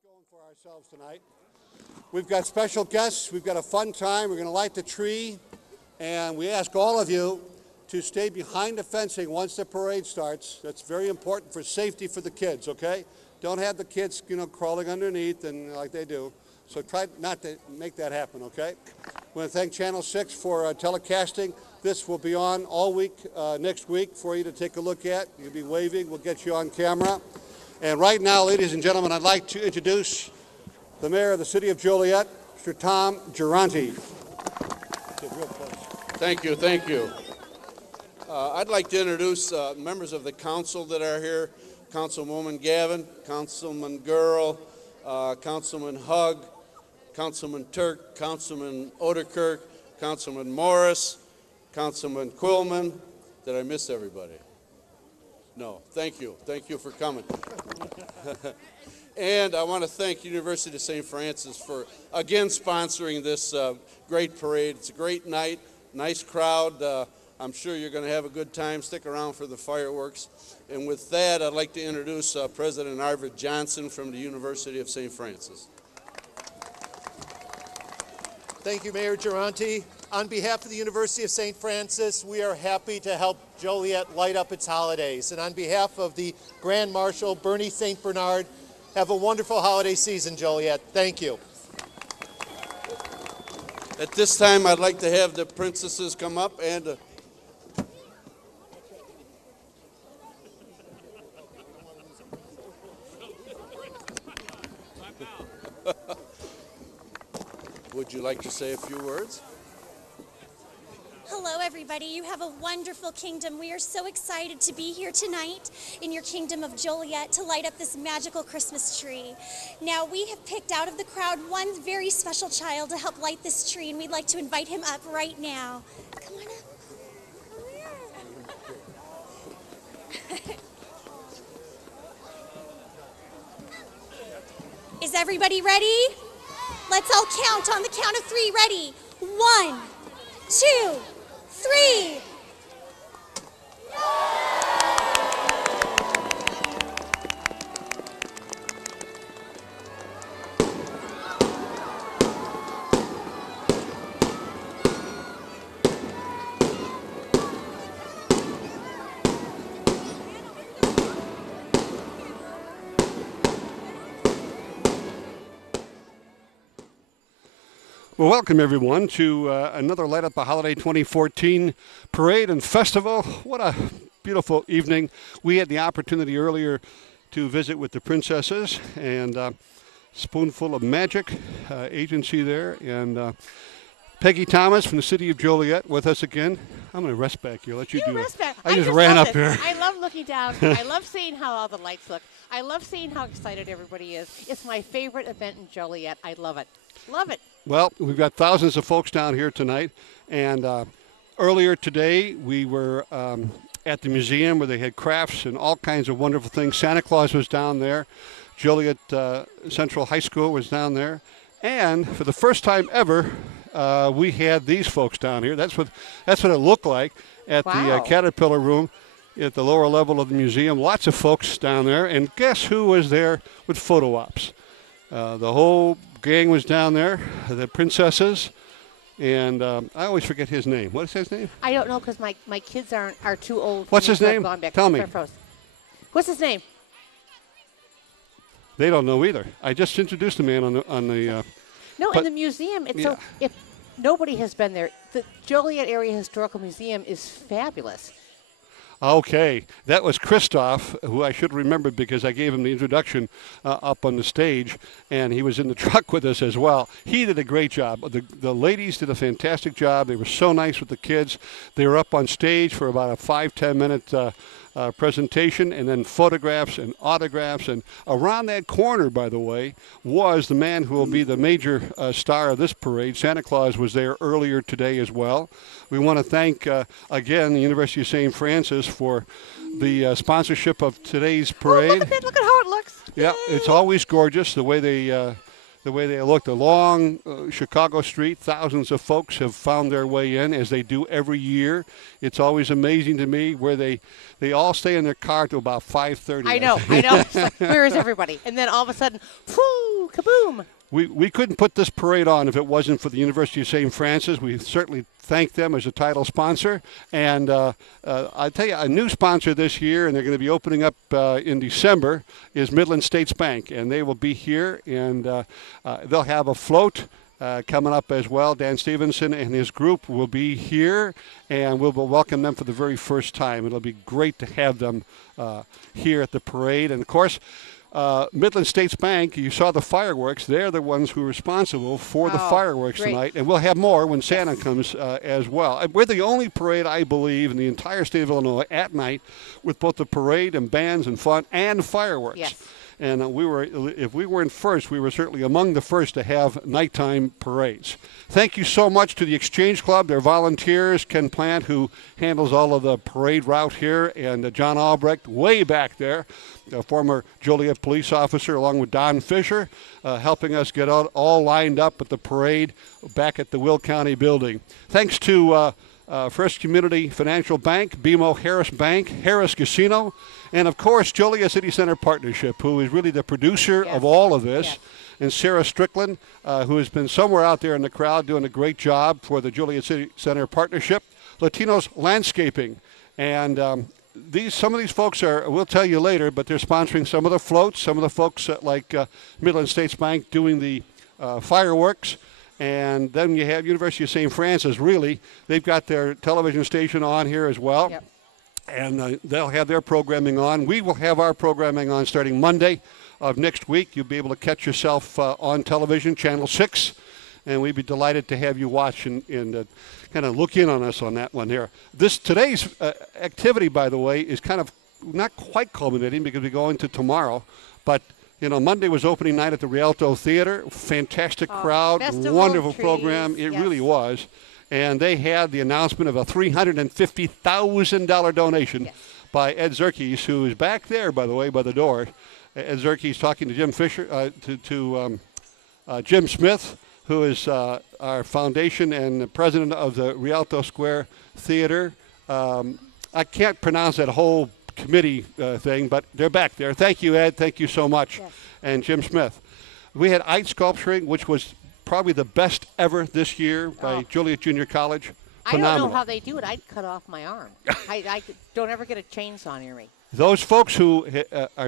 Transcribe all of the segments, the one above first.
Going for ourselves tonight. We've got special guests. We've got a fun time. We're going to light the tree, and we ask all of you to stay behind the fencing once the parade starts. That's very important for safety for the kids, okay? Don't have the kids, crawling underneath and like they do. So try not to make that happen, okay? I want to thank Channel 6 for telecasting. This will be on all week next week for you to take a look at. You'll be waving. We'll get you on camera. And right now, ladies and gentlemen, I'd like to introduce the mayor of the city of Joliet, Mr. Tom Geronti. Thank you, thank you. I'd like to introduce members of the council that are here. Councilwoman Gavin, Councilman Girl, Councilman Hug, Councilman Turk, Councilman Oderkirk, Councilman Morris, Councilman Quillman. Did I miss everybody? No, thank you. Thank you for coming. And I want to thank University of St. Francis for, again, sponsoring this great parade. It's a great night, nice crowd. I'm sure you're going to have a good time. Stick around for the fireworks. And with that, I'd like to introduce President Arvid Johnson from the University of St. Francis. Thank you, Mayor Geronti. On behalf of the University of St. Francis, we are happy to help Joliet light up its holidays. And on behalf of the Grand Marshal, Bernie St. Bernard, have a wonderful holiday season, Joliet. Thank you. At this time, I'd like to have the princesses come up and... Would you like to say a few words? Hello, everybody. You have a wonderful kingdom. We are so excited to be here tonight in your kingdom of Joliet to light up this magical Christmas tree. Now, we have picked out of the crowd one very special child to help light this tree, and we'd like to invite him up right now. Come on up. Is everybody ready? Let's all count on the count of three. Ready? 1, 2, 3. Well, welcome everyone to another Light Up the Holiday 2014 parade and festival. What a beautiful evening. We had the opportunity earlier to visit with the princesses and Spoonful of Magic agency there, and Peggy Thomas from the city of Joliet with us again. I'm going to rest back here. Let you do it. Rest back. I just ran up here. I love looking down. I love seeing how all the lights look. I love seeing how excited everybody is. It's my favorite event in Joliet. I love it. Love it. Well, we've got thousands of folks down here tonight, and earlier today we were at the museum where they had crafts and all kinds of wonderful things. Santa Claus was down there. Joliet Central High School was down there, and for the first time ever, we had these folks down here. That's what it looked like at the Caterpillar Room at the lower level of the museum. Lots of folks down there, and guess who was there with photo ops? The whole gang was down there, the princesses, and I always forget his name. What is his name? I don't know because my kids are too old. What's his name? Tell me. What's his name? They don't know either. I just introduced the man on the. No, in the museum. It's so if nobody has been there, the Joliet Area Historical Museum is fabulous. Okay, that was Christoph, who I should remember because I gave him the introduction up on the stage, and he was in the truck with us as well. He did a great job. The ladies did a fantastic job. They were so nice with the kids. They were up on stage for about a 5-10 minute presentation, and then photographs and autographs. And around that corner, by the way, was the man who will be the major star of this parade. Santa Claus was there earlier today as well. We want to thank, again, the University of St. Francis for the sponsorship of today's parade. Oh, look at that. Look at how it looks. Yeah, it's always gorgeous, the way they the way they looked along Chicago Street. Thousands of folks have found their way in, as they do every year. It's always amazing to me where they all stay in their car till about 5:30. I know. It's like, where is everybody? And then all of a sudden, whoo, kaboom. We couldn't put this parade on if it wasn't for the University of St. Francis. We certainly thank them as a title sponsor. And I tell you, a new sponsor this year, and they're going to be opening up in December, is Midland States Bank. And they will be here, and they'll have a float coming up as well. Dan Stevenson and his group will be here, and we'll welcome them for the very first time. It'll be great to have them here at the parade. And, of course, Midland States Bank, you saw the fireworks. They're the ones who are responsible for the fireworks tonight. And we'll have more when Santa comes as well. And we're the only parade, I believe, in the entire state of Illinois at night with both the parade and bands and fun and fireworks. Yes. And if we weren't first, we were certainly among the first to have nighttime parades. Thank you so much to the Exchange Club, their volunteers, Ken Plant, who handles all of the parade route here, and John Albrecht, way back there, a former Joliet police officer, along with Don Fisher, helping us get all lined up at the parade back at the Will County building. Thanks to First Community Financial Bank, BMO Harris Bank, Harris Casino, and, of course, Joliet City Center Partnership, who is really the producer of all of this, and Sarah Strickland, who has been somewhere out there in the crowd doing a great job for the Joliet City Center Partnership, Latinos Landscaping, and some of these folks we'll tell you later, but they're sponsoring some of the floats, some of the folks like Midland States Bank doing the fireworks. And then you have University of St. Francis, really. They've got their television station on here as well. Yep. And they'll have their programming on. We will have our programming on starting Monday of next week. You'll be able to catch yourself on television, Channel 6. And we'd be delighted to have you watch and kind of look in on us on that one here. Today's activity, by the way, is kind of not quite culminating because we go into tomorrow. But Monday was opening night at the Rialto Theater. Fantastic crowd, wonderful program. It really was. And they had the announcement of a $350,000 donation by Ed Zerkes, who is back there, by the way, by the door. Ed Zerkes talking to Jim Fisher, to Jim Smith, who is our foundation and president of the Rialto Square Theater. I can't pronounce that whole committee thing, but they're back there. Thank you, Ed. Thank you so much. Yes. And Jim Smith. We had ice sculpturing, which was probably the best ever this year by Joliet Junior College. Phenomenal. I don't know how they do it. I'd cut off my arm. I don't ever get a chainsaw near me. Those folks who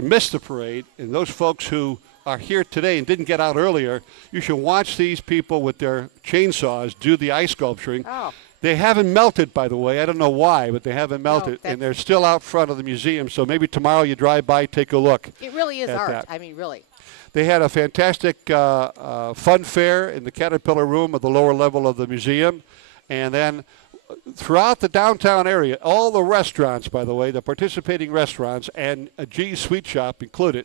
missed the parade and those folks who are here today and didn't get out earlier, you should watch these people with their chainsaws do the ice sculpturing. Oh. They haven't melted, by the way. I don't know why, but they haven't melted. And they're still out front of the museum, so maybe tomorrow you drive by, take a look. It really is art. That. I mean, really. They had a fantastic fun fair in the Caterpillar Room of the lower level of the museum. And then throughout the downtown area, all the restaurants, by the way, the participating restaurants, and a G's Sweet Shop included,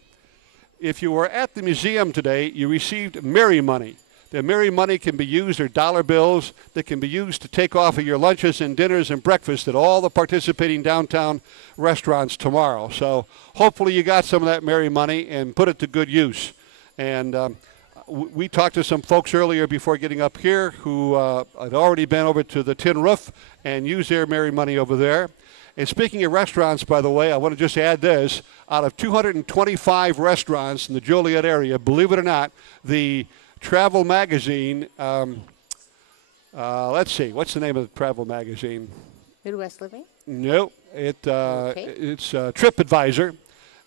if you were at the museum today, you received Merry Money. The Merry Money can be used, or dollar bills that can be used to take off of your lunches and dinners and breakfast at all the participating downtown restaurants tomorrow. So hopefully you got some of that Merry Money and put it to good use. And we talked to some folks earlier before getting up here who had already been over to the Tin Roof and used their Merry Money over there. And speaking of restaurants, by the way, I want to just add this. Out of 225 restaurants in the Joliet area, believe it or not, the travel magazine, let's see, what's the name of the travel magazine? Midwest Living? No, it's TripAdvisor.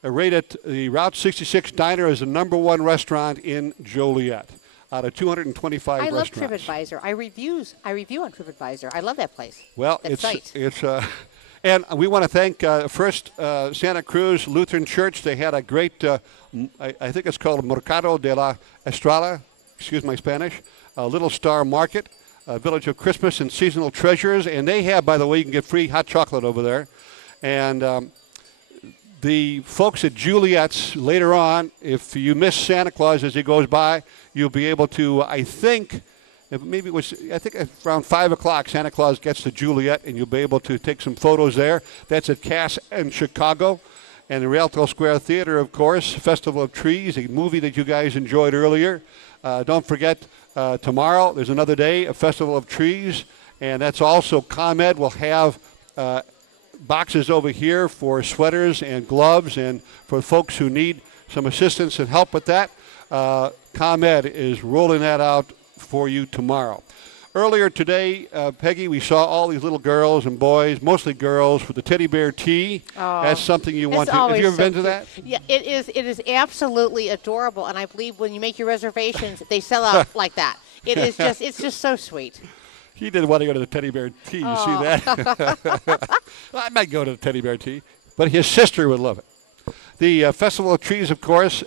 Rated the Route 66 Diner as the #1 restaurant in Joliet out of 225 restaurants. I love TripAdvisor. I review on TripAdvisor. I love that place. Well, and we want to thank First Santa Cruz Lutheran Church. They had a great, I think it's called Mercado de la Estrella, excuse my Spanish, Little Star Market, Village of Christmas and Seasonal Treasures. And they have, by the way, you can get free hot chocolate over there. And the folks at Juliet's later on, if you miss Santa Claus as he goes by, you'll be able to, I think around 5 o'clock, Santa Claus gets to Juliet, and you'll be able to take some photos there. That's at Cass and Chicago. And the Rialto Square Theater, of course, Festival of Trees, a movie that you guys enjoyed earlier. Don't forget, tomorrow there's another day, a Festival of Trees, and that's also ComEd will have boxes over here for sweaters and gloves, and for folks who need some assistance and help with that, ComEd is rolling that out for you tomorrow. Earlier today, Peggy, we saw all these little girls and boys, mostly girls, with the teddy bear tea. Oh, that's something you want to. always Have you ever so been to cute. that? Yeah, it is. It is absolutely adorable, and I believe when you make your reservations, they sell out like that. It is just. It's just so sweet. He didn't want to go to the teddy bear tea. You see that? I might go to the teddy bear tea, but his sister would love it. The Festival of Trees, of course,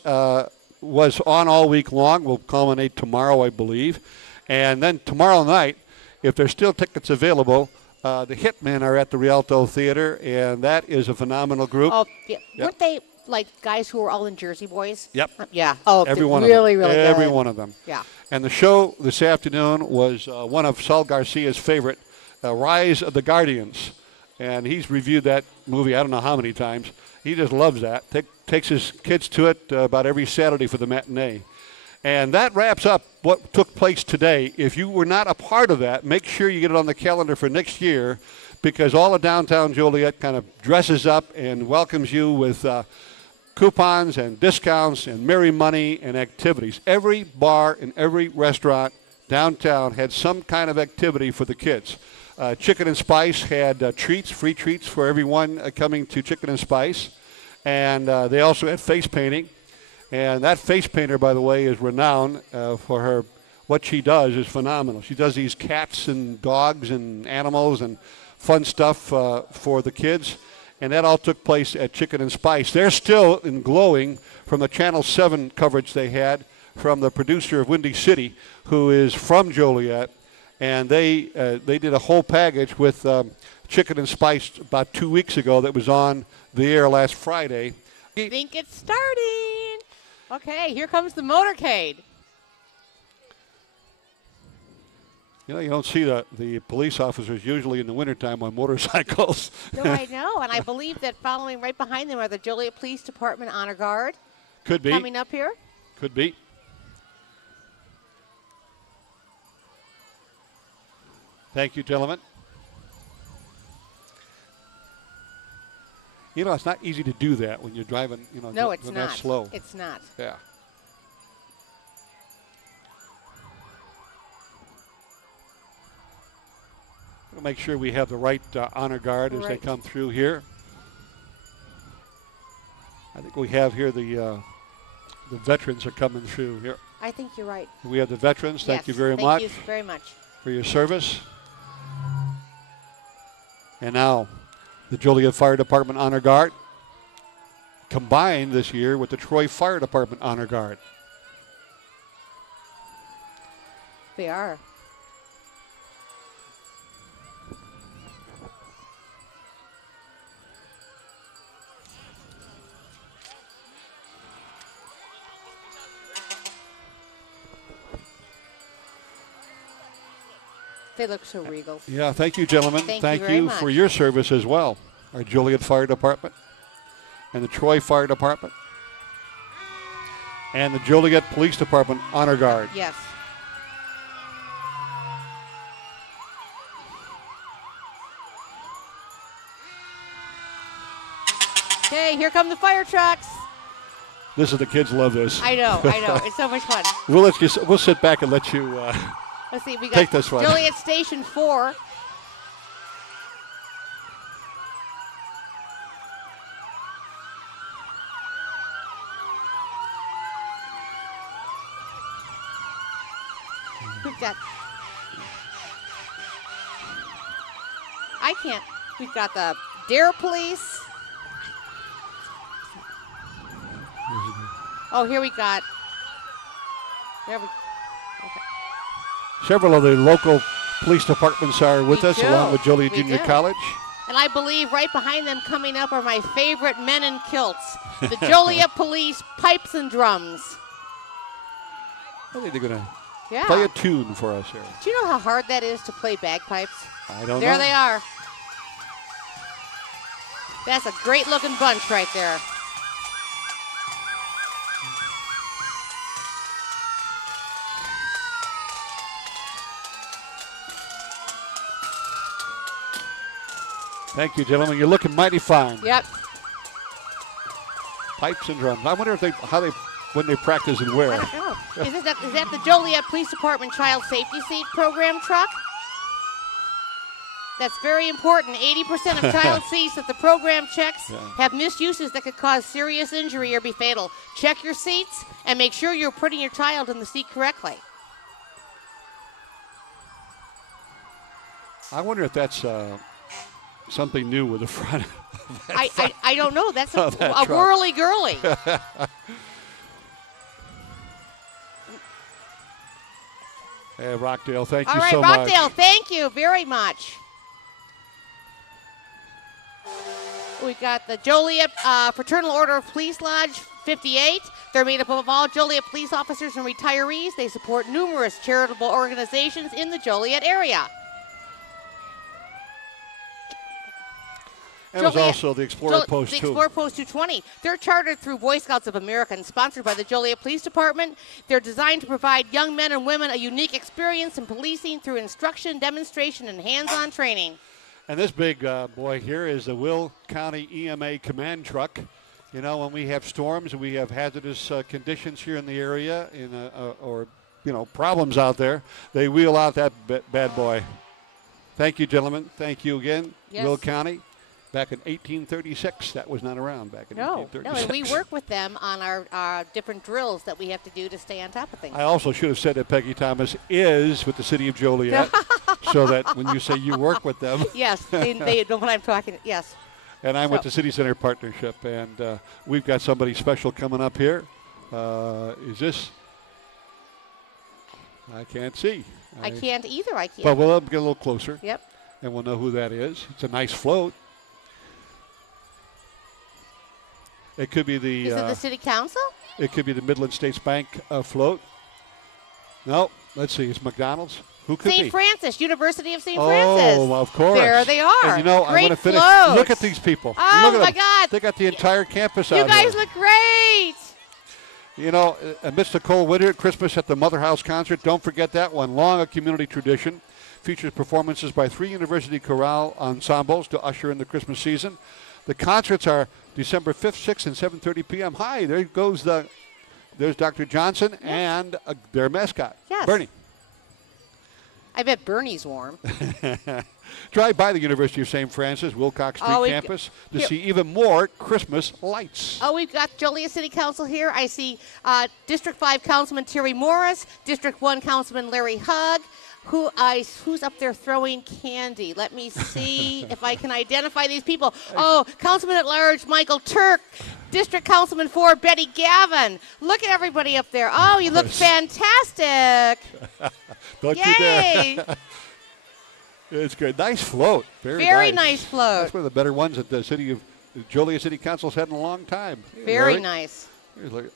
was on all week long. Will culminate tomorrow, I believe. And then tomorrow night, if there's still tickets available, the Hitmen are at the Rialto Theater, and that is a phenomenal group. Oh, yeah. Yep. Weren't they like guys who were all in Jersey Boys? Yep. Yeah. Oh, Every one really, of them. really Every good. one of them. Yeah. And the show this afternoon was one of Saul Garcia's favorite, Rise of the Guardians. And he's reviewed that movie I don't know how many times. He just loves that. Takes his kids to it about every Saturday for the matinee. And that wraps up what took place today. If you were not a part of that, make sure you get it on the calendar for next year, because all of downtown Joliet kind of dresses up and welcomes you with coupons and discounts and merry money and activities. Every bar and every restaurant downtown had some kind of activity for the kids. Chicken and Spice had treats, free treats for everyone coming to Chicken and Spice. And they also had face painting. And that face painter, by the way, is renowned for her. What she does is phenomenal. She does these cats and dogs and animals and fun stuff for the kids. And that all took place at Chicken and Spice. They're still in glowing from the Channel 7 coverage they had from the producer of Windy City, who is from Joliet. And they did a whole package with Chicken and Spice about 2 weeks ago that was on the air last Friday. I think it's starting. Okay, here comes the motorcade. You know, you don't see the police officers usually in the wintertime on motorcycles. No, I know, and I believe that following right behind them are the Joliet Police Department Honor Guard. Could be. Coming up here. Could be. Thank you, gentlemen. You know, it's not easy to do that when you're driving, you know, No, it's when not. that slow. It's not. Yeah. We'll make sure we have the right honor guard as they Right. come through here. I think we have here the veterans are coming through here. I think you're right. We have the veterans. Thank Yes, you very much Thank you very much. for your service. And now the Joliet Fire Department Honor Guard combined this year with the Troy Fire Department Honor Guard. They are. They look so regal. Yeah, thank you, gentlemen. Thank you very much. for your service as well. Our Joliet Fire Department and the Troy Fire Department and the Joliet Police Department Honor Guard. Yes. Okay, here come the fire trucks. This is the kids love this. I know. It's so much fun. We'll sit back and let you. Let's see. We got Take this one. Joliet Station 4. We've got. I can't. We've got the Dare Police. Oh, here we got. There we. Okay. Several of the local police departments are with We us, do. along with Joliet We Junior do. College. And I believe right behind them coming up are my favorite men in kilts, the Joliet Police Pipes and Drums. I think they're going to Yeah. play a tune for us here. Do you know how hard that is to play bagpipes? I don't know. There they are. That's a great looking bunch right there. Thank you, gentlemen. You're looking mighty fine. Yep. Pipes and drums. I wonder if when they practice and where. I don't know. Is that the Joliet Police Department Child Safety Seat Program truck? That's very important. 80% of child seats that the program checks have misuses that could cause serious injury or be fatal. Check your seats and make sure you're putting your child in the seat correctly. I wonder if that's something new with the front. I don't know. That's a truck. whirly-girly. Hey, Rockdale, thank you All right, so much. Rockdale, thank you very much. We got the Joliet Fraternal Order of Police Lodge 58. They're made up of all Joliet police officers and retirees. They support numerous charitable organizations in the Joliet area. And there's also the Explorer Post 2. The Explorer Post 220. They're chartered through Boy Scouts of America and sponsored by the Joliet Police Department. They're designed to provide young men and women a unique experience in policing through instruction, demonstration, and hands-on training. And this big boy here is the Will County EMA command truck. You know, when we have storms and we have hazardous conditions here in the area or problems out there, they wheel out that bad boy. Thank you, gentlemen. Thank you again, yes. Will County. Back in 1836. That was not around back in 1836. No, and we work with them on our different drills that we have to do to stay on top of things. I also should have said that Peggy Thomas is with the city of Joliet, so that when you say you work with them. Yes, they know what I'm talking. Yes. And I'm with the City Center Partnership, and we've got somebody special coming up here. Is this? I can't see. I can't either. I can't. But we'll get a little closer. Yep. And we'll know who that is. It's a nice float. It could be the. Is it the city council? It could be the Midland States Bank float. No, let's see. It's McDonald's. Who could be? St. Francis, University of St. Francis. Oh, of course. There they are. And Great I want to finish. floats. Look at these people. Oh, look at my them. God. They got the entire campus out You guys here. look great. You know, amidst the cold winter, Christmas at the Mother House concert, don't forget that one. Long a community tradition. Features performances by 3 university chorale ensembles to usher in the Christmas season. The concerts are December 5th, 6th, and 7:30 p.m. Hi, there goes there's Dr. Johnson and their mascot, Yes. Bernie. I bet Bernie's warm. Drive by the University of St. Francis Wilcox Street campus to see even more Christmas lights. Oh, we've got Joliet City Council here. I see District 5 Councilman Terry Morris, District 1 Councilman Larry Hugg. Who's up there throwing candy? Let me see if I can identify these people. Oh, Councilman at Large Michael Turk, District Councilman 4 Betty Gavin. Look at everybody up there. Oh, you look fantastic. Don't Yay. you dare. It's good. Nice float. Very nice float. That's one of the better ones that the Joliet City Council's had in a long time. Very nice.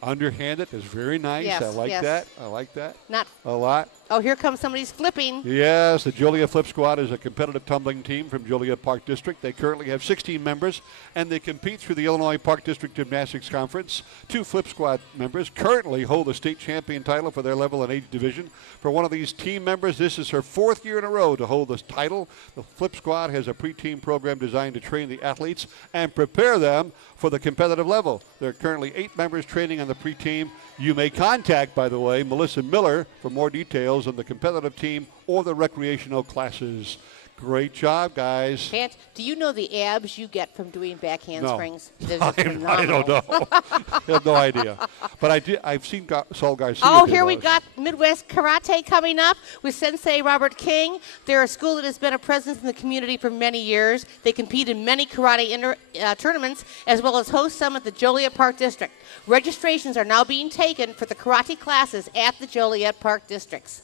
Underhanded is very nice. Yes, I like yes. that. I like that. Not a lot. Oh, here comes somebody's flipping. Yes, the Joliet Flip Squad is a competitive tumbling team from Joliet Park District. They currently have 16 members, and they compete through the Illinois Park District Gymnastics Conference. 2 Flip Squad members currently hold the state champion title for their level and age division. For one of these team members, this is her 4th year in a row to hold this title. The Flip Squad has a pre-team program designed to train the athletes and prepare them for the competitive level. There are currently 8 members training on the pre-team. You may contact, by the way, Melissa Miller for more details on the competitive team or the recreational classes. Great job, guys. Do you know the abs you get from doing back handsprings? No. I don't know. I have no idea. But I've seen Saul Garcia. Oh, here we've got Midwest Karate coming up with Sensei Robert King. They're a school that has been a presence in the community for many years. They compete in many karate tournaments as well as host some at the Joliet Park District. Registrations are now being taken for the karate classes at the Joliet Park Districts.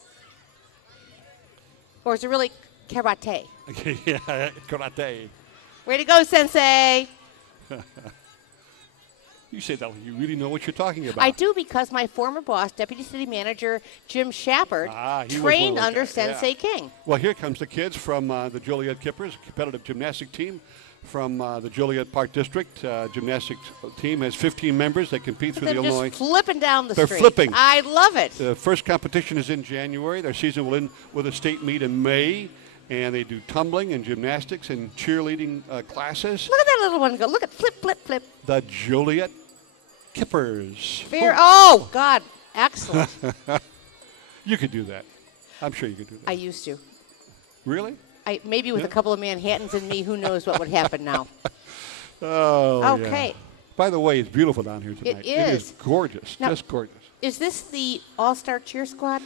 Or is it really karate? Yeah, karate. Way to go, Sensei. You say that you really know what you're talking about. I do, because my former boss, Deputy City Manager Jim Shepard, trained under Sensei King. Well, here comes the kids from the Joliet Kippers, competitive gymnastic team from the Joliet Park District. Gymnastics team has 15 members. They compete through the Illinois. Just flipping down the street. They're flipping. I love it. The first competition is in January. Their season will end with a state meet in May. and they do tumbling and gymnastics and cheerleading classes. Look at that little one go. Look at flip, flip, flip. The Joliet Kippers. Oh, God. Excellent. You could do that. I'm sure you could do that. I used to. Really? Maybe with a couple of Manhattans and me, who knows what would happen now. Oh, okay. Yeah. By the way, it's beautiful down here tonight. It is. It is gorgeous. Now, just gorgeous. Is this the All-Star Cheer Squad?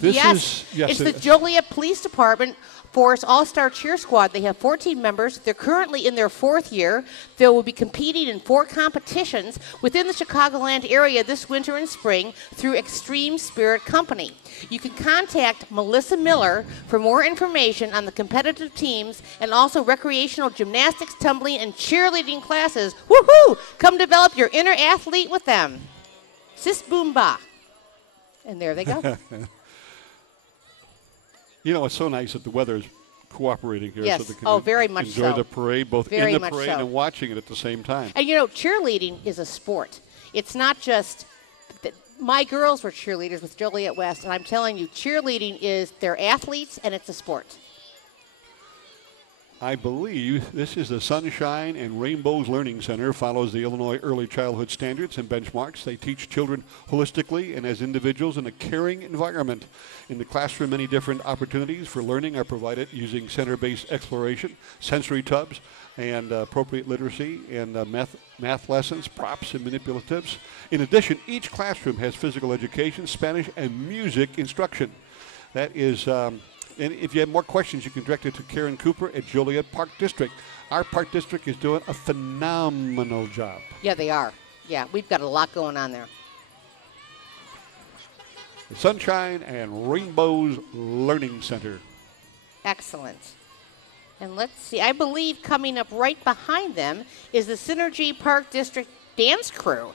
Yes, it's the it is. Joliet Police Department Force All-Star Cheer Squad. They have 14 members. They're currently in their 4th year. They will be competing in 4 competitions within the Chicagoland area this winter and spring through Extreme Spirit Company. You can contact Melissa Miller for more information on the competitive teams and also recreational gymnastics, tumbling, and cheerleading classes. Woohoo! Come develop your inner athlete with them. Sis boom ba. And there they go. You know, it's so nice that the weather is cooperating here. Yes. So they can Very much enjoy so. the parade, both Very in the much parade so. and watching it at the same time. And you know, cheerleading is a sport. It's not just my girls were cheerleaders with Joliet West, and I'm telling you, cheerleading is they're athletes and it's a sport. I believe this is the Sunshine and Rainbows Learning Center, follows the Illinois Early Childhood Standards and Benchmarks. They teach children holistically and as individuals in a caring environment. In the classroom, many different opportunities for learning are provided using center-based exploration, sensory tubs, and appropriate literacy and math lessons, props, and manipulatives. In addition, each classroom has physical education, Spanish, and music instruction. That is... And if you have more questions, you can direct it to Karen Cooper at Joliet Park District. Our Park District is doing a phenomenal job. Yeah, they are. Yeah, we've got a lot going on there. The Sunshine and Rainbows Learning Center. Excellent. And let's see, I believe coming up right behind them is the Synergy Park District Dance Crew.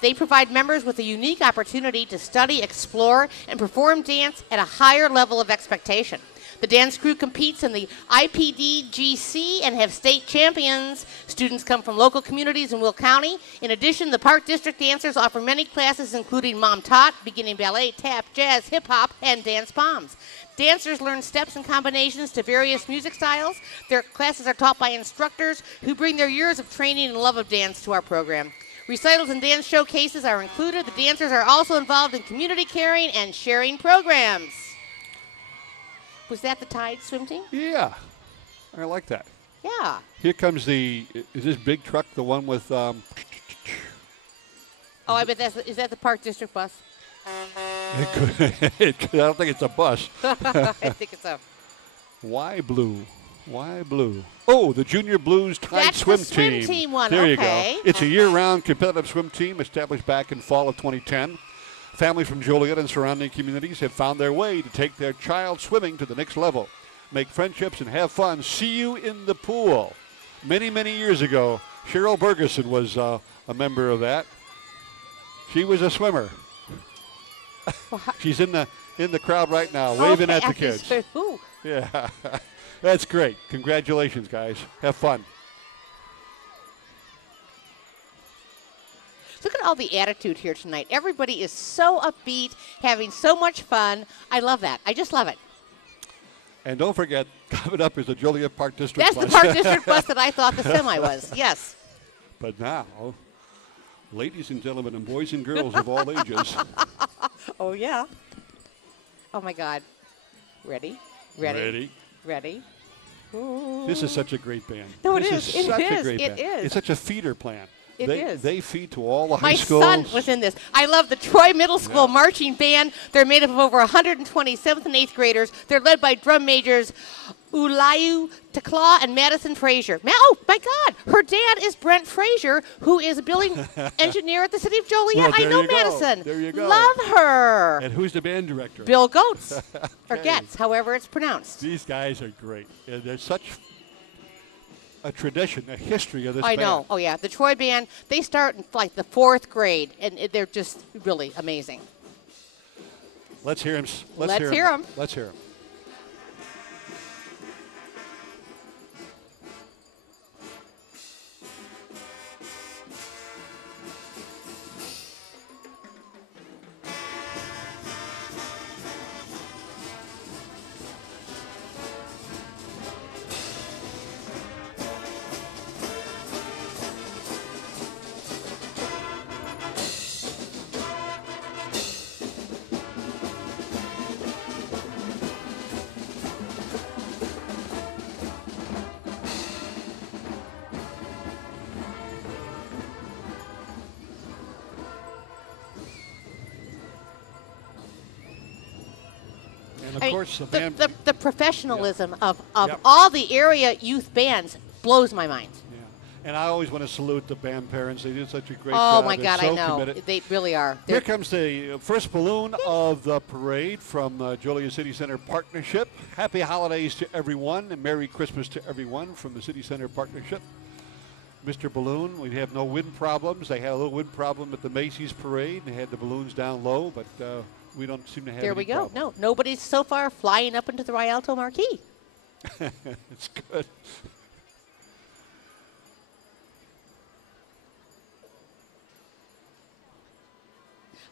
They provide members with a unique opportunity to study, explore, and perform dance at a higher level of expectation. The dance crew competes in the IPDGC and have state champions. Students come from local communities in Will County. In addition, the Park District dancers offer many classes, including Mom Tot, beginning ballet, tap, jazz, hip-hop, and dance bombs. Dancers learn steps and combinations to various music styles. Their classes are taught by instructors who bring their years of training and love of dance to our program. Recitals and dance showcases are included. The dancers are also involved in community caring and sharing programs. Was that the Tide swim team? Yeah, I like that. Yeah. Here comes is this big truck the one with... Oh, I bet is that the Park District bus? I don't think it's a bus. I think it's a... Why blue? Why blue? Oh, the Junior Blues Tide That's swim the swim team. team one, There okay. you go. It's a year-round competitive swim team established back in fall of 2010. Families from Joliet and surrounding communities have found their way to take their child swimming to the next level. Make friendships and have fun. See you in the pool. Many, many years ago, Cheryl Bergeson was a member of that. She was a swimmer. She's in the crowd right now, waving at the kids. Ooh. Yeah, that's great. Congratulations, guys. Have fun. Look at all the attitude here tonight. Everybody is so upbeat, having so much fun. I love that. I just love it. And don't forget, coming up is the Joliet Park District That's bus. the Park District bus that I thought the semi was. Yes. But now, ladies and gentlemen and boys and girls of all ages. Oh, yeah. Oh, my God. Ready? Ready? Ready? Ooh. This is such a great band. No, it this is. is It such is. a great It band. is. It's such a feeder plan. It is. They feed to all the high My schools. son was in this. I love the Troy Middle School Yeah. marching band. They're made up of over 120 7th and 8th graders. They're led by drum majors Ulayu Takla and Madison Frazier. Oh, my God. Her dad is Brent Frazier, who is a building engineer at the city of Joliet. Well, I there know you go. Madison. There you go. Love her. And who's the band director? Bill Goetz. Or Okay. Getz, however it's pronounced. These guys are great. And there's such a tradition, a history of this I band. know. Oh, yeah. The Troy band, they start in like the 4th grade, and they're just really amazing. Let's hear him. Let's hear 'em. Let's hear him. of I mean, course, the professionalism of Yep. all the area youth bands blows my mind. Yeah. And I always want to salute the band parents. They do such a great Oh job. my They're God, so I know. committed. They really are. Here They're- comes the first balloon of the parade from Joliet City Center Partnership. Happy holidays to everyone and Merry Christmas to everyone from the City Center Partnership. Mr. Balloon, we have no wind problems. They had a little wind problem at the Macy's parade. They had the balloons down low, but we don't seem to have There any we go. problem. No, nobody's so far flying up into the Rialto marquee. It's good.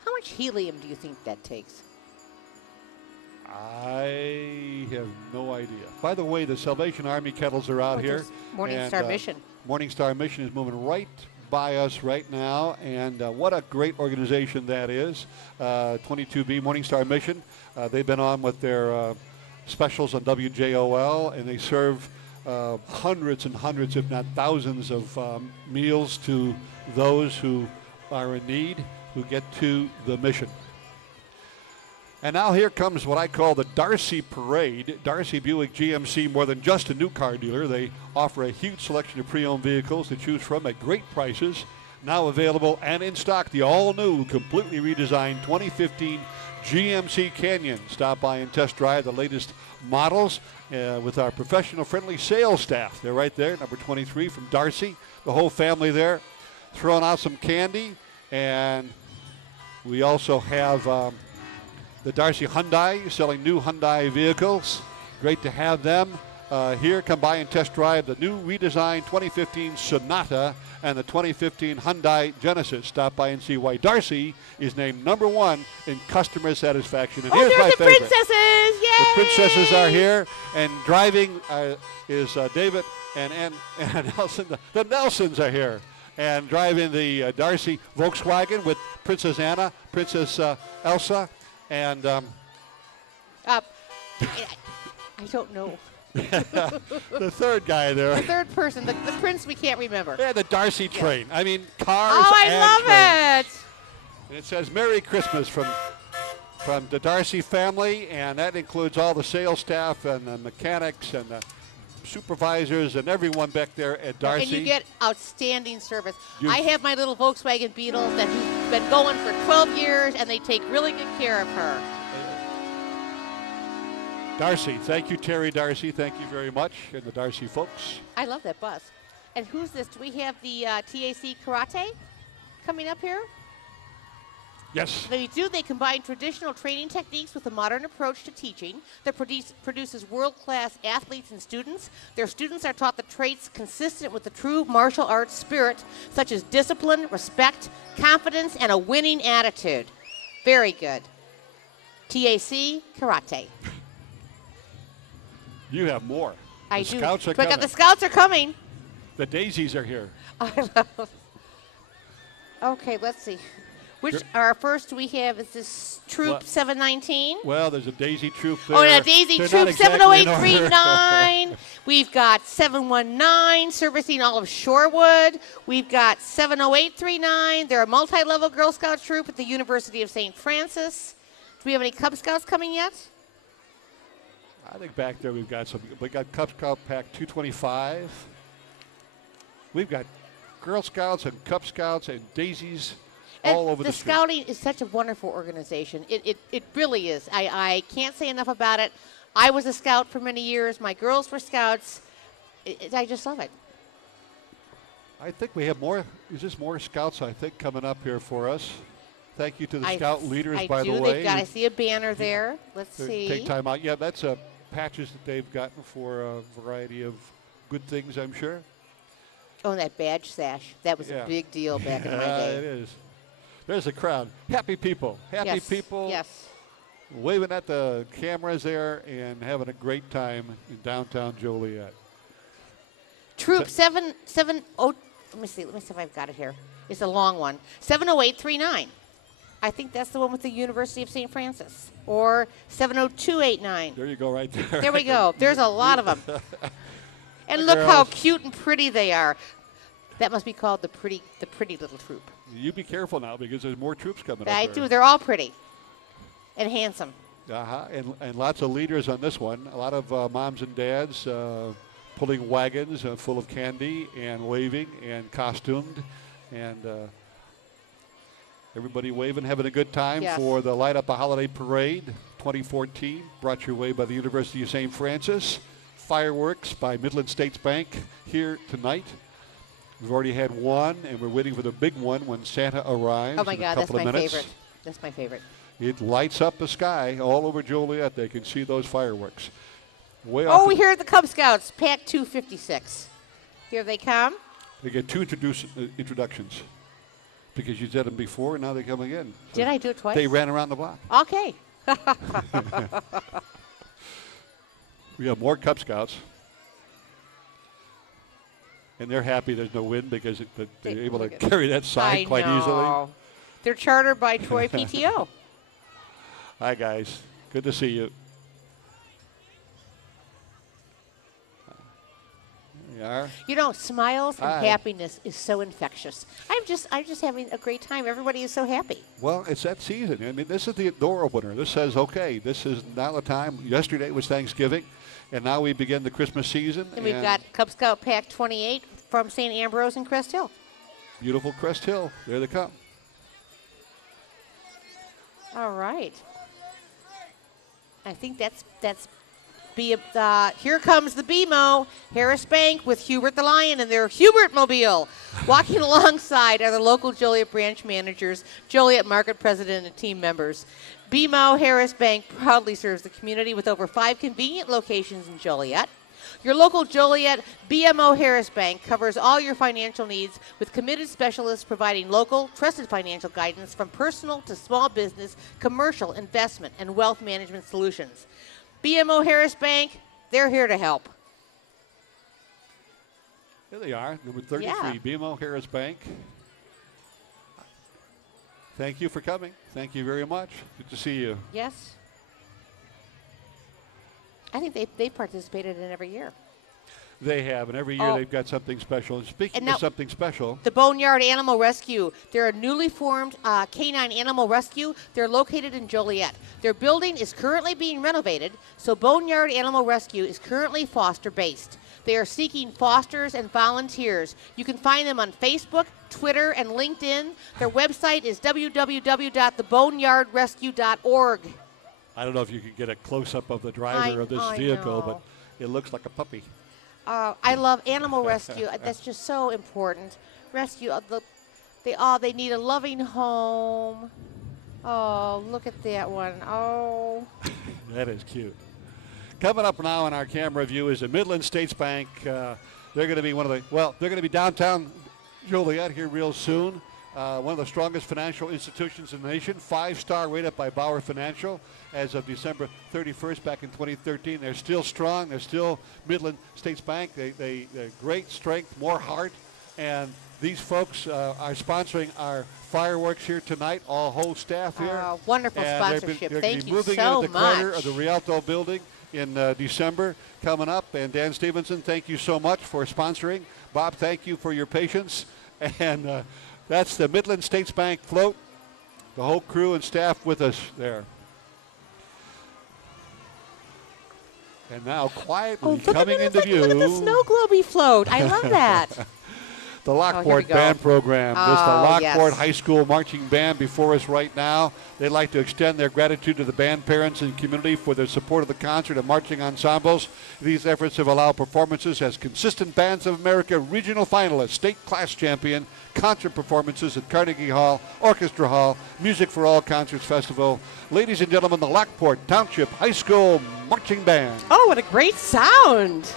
How much helium do you think that takes? I have no idea. By the way, the Salvation Army kettles are out Oh, here. there's Morning and, Star Mission. Morning Star Mission is moving right by us right now, and what a great organization that is. 22B Morning Star Mission. They've been on with their specials on WJOL, and they serve hundreds and hundreds, if not thousands, of meals to those who are in need, who get to the mission. And now here comes what I call the Darcy Parade. Darcy Buick GMC, more than just a new car dealer. They offer a huge selection of pre-owned vehicles to choose from at great prices. Now available and in stock, the all-new, completely redesigned 2015 GMC Canyon. Stop by and test drive the latest models with our professional, friendly sales staff. They're right there, number 23 from Darcy. The whole family there, throwing out some candy. And we also have the Darcy Hyundai selling new Hyundai vehicles. Great to have them here. Come by and test drive the new redesigned 2015 Sonata and the 2015 Hyundai Genesis. Stop by and see why Darcy is named #1 in customer satisfaction. And here's my there's the favorite. princesses! Yay! The princesses are here, and driving is David and Nelson. The Nelsons are here, and driving the Darcy Volkswagen with Princess Anna, Princess Elsa, and I don't know. the third guy The there. third person, the prince we can't remember. Yeah, the Darcy train. I mean, cars Oh, I and love trains. it! And it says Merry Christmas from the Darcy family, and that includes all the sales staff and the mechanics and the supervisors and everyone back there at Darcy. And you get outstanding service. You- I have my little Volkswagen Beetle that has been going for 12 years, and they take really good care of her. Darcy, thank you, Terry Darcy. Thank you very much, and the Darcy folks. I love that bus. And who's this? Do we have the TAC Karate coming up here? Yes. They do. They combine traditional training techniques with a modern approach to teaching that produces world-class athletes and students. Their students are taught the traits consistent with the true martial arts spirit, such as discipline, respect, confidence, and a winning attitude. Very good. TAC Karate. You have more. I the do. Scouts are But coming. the Scouts are coming. The Daisies are here. I love. Okay, let's see. Which Sure. our first we have is this Troop What? 719. Well, there's a Daisy troop there. Oh, yeah, Daisy They're Troop not exactly in order. 70839. We've got 719 servicing all of Shorewood. We've got 70839. They're a multi-level Girl Scout troop at the University of St. Francis. Do we have any Cub Scouts coming yet? I think back there we've got some. We got Cub Scout Pack 225. We've got Girl Scouts and Cub Scouts and Daisies all over the street. Scouting is such a wonderful organization. It really is. I can't say enough about it. I was a scout for many years. My girls were scouts. I just love it. I think we have more. Is this more Scouts? I think coming up here for us. Thank you to the Scout leaders, by the way. I see a banner there. Let's They see. Take time out. Yeah, that's patches that they've gotten for a variety of good things, I'm sure. Oh, that badge sash. That was Yeah. a big deal back in my It day. is. There's a crowd. Happy people. Happy Yes, people. Yes. Waving at the cameras there and having a great time in downtown Joliet. Troop 770. Let me see if I've got it here. It's a long one. 70839. I think that's the one with the University of St. Francis. Or 70289. There you go, right there. There we go. There's a lot of them. And The look how girls. cute and pretty they are. That must be called the pretty little troop. You be careful now because there's more troops coming up I there. do. They're all pretty and handsome. And lots of leaders on this one. A lot of moms and dads pulling wagons full of candy and waving and costumed. And everybody waving, having a good time for the Light Up a Holiday Parade 2014, brought your way by the University of St. Francis. Fireworks by Midland States Bank here tonight. We've already had one, and we're waiting for the big one when Santa arrives. Oh my in God, a that's couple my of minutes. favorite. That's my favorite. It lights up the sky all over Joliet. They can see those fireworks. Way Oh, off we hear the Cub Scouts, Pack 256. Here they come. They get two introductions because you said them before, and now they're coming in. Did I do it twice? They ran around the block. Okay. We have more Cub Scouts. And they're happy there's no wind because they're able to carry that sign quite easily. They're chartered by Troy PTO. Hi, guys. Good to see you. There you are. You know, smiles and Hi. happiness is so infectious. I'm just having a great time. Everybody is so happy. Well, it's that season. I mean, this is the door opener. This says, okay, this is now the time. Yesterday was Thanksgiving, and now we begin the Christmas season. And we've got Cub Scout Pack 28 from St. Ambrose and Crest Hill. Beautiful Crest Hill. There they come. All right. I think that's here comes the BMO, Harris Bank with Hubert the Lion and their Hubert Mobile. Walking alongside are the local Joliet branch managers, Joliet Market President, and team members. BMO Harris Bank proudly serves the community with over 5 convenient locations in Joliet. Your local Joliet BMO Harris Bank covers all your financial needs with committed specialists providing local, trusted financial guidance from personal to small business, commercial, investment, and wealth management solutions. BMO Harris Bank, they're here to help. There they are, number 33, Yeah. BMO Harris Bank. Thank you for coming. Thank you very much. Good to see you. Yes. I think they've participated in every year. They have, and every year they've got something special. And speaking of something special, the Boneyard Animal Rescue. They're a newly formed canine animal rescue. They're located in Joliet. Their building is currently being renovated, so Boneyard Animal Rescue is currently foster-based. They are seeking fosters and volunteers. You can find them on Facebook, Twitter, and LinkedIn. Their website is www.theboneyardrescue.org. I don't know if you can get a close-up of the driver of this vehicle, but it looks like a puppy. I love animal rescue. That's just so important. Rescue. They need a loving home. Oh, look at that one. Oh. That is cute. Coming up now in our camera view is the Midland States Bank. They're going to be they're going to be downtown Joliet here real soon. One of the strongest financial institutions in the nation, 5-star rated by Bauer Financial as of December 31st back in 2013. They're still strong. They're still Midland States Bank. They're great strength, more heart. And these folks are sponsoring our fireworks here tonight, all whole staff here. Wonderful sponsorship. Thank you so much. They're moving into the corner of the Rialto building in December coming up. And Dan Stevenson, thank you so much for sponsoring. Bob, thank you for your patience. And that's the Midland States Bank float. The whole crew and staff with us there. And now quietly coming into view. Look at the snow globe float. I love that. The Lockport Band Program. This is the Lockport High School Marching Band before us right now. They'd like to extend their gratitude to the band parents and community for their support of the concert and marching ensembles. These efforts have allowed performances as consistent Bands of America regional finalists, state class champion, concert performances at Carnegie Hall, Orchestra Hall, Music for All Concerts Festival. Ladies and gentlemen, the Lockport Township High School Marching Band. Oh, what a great sound.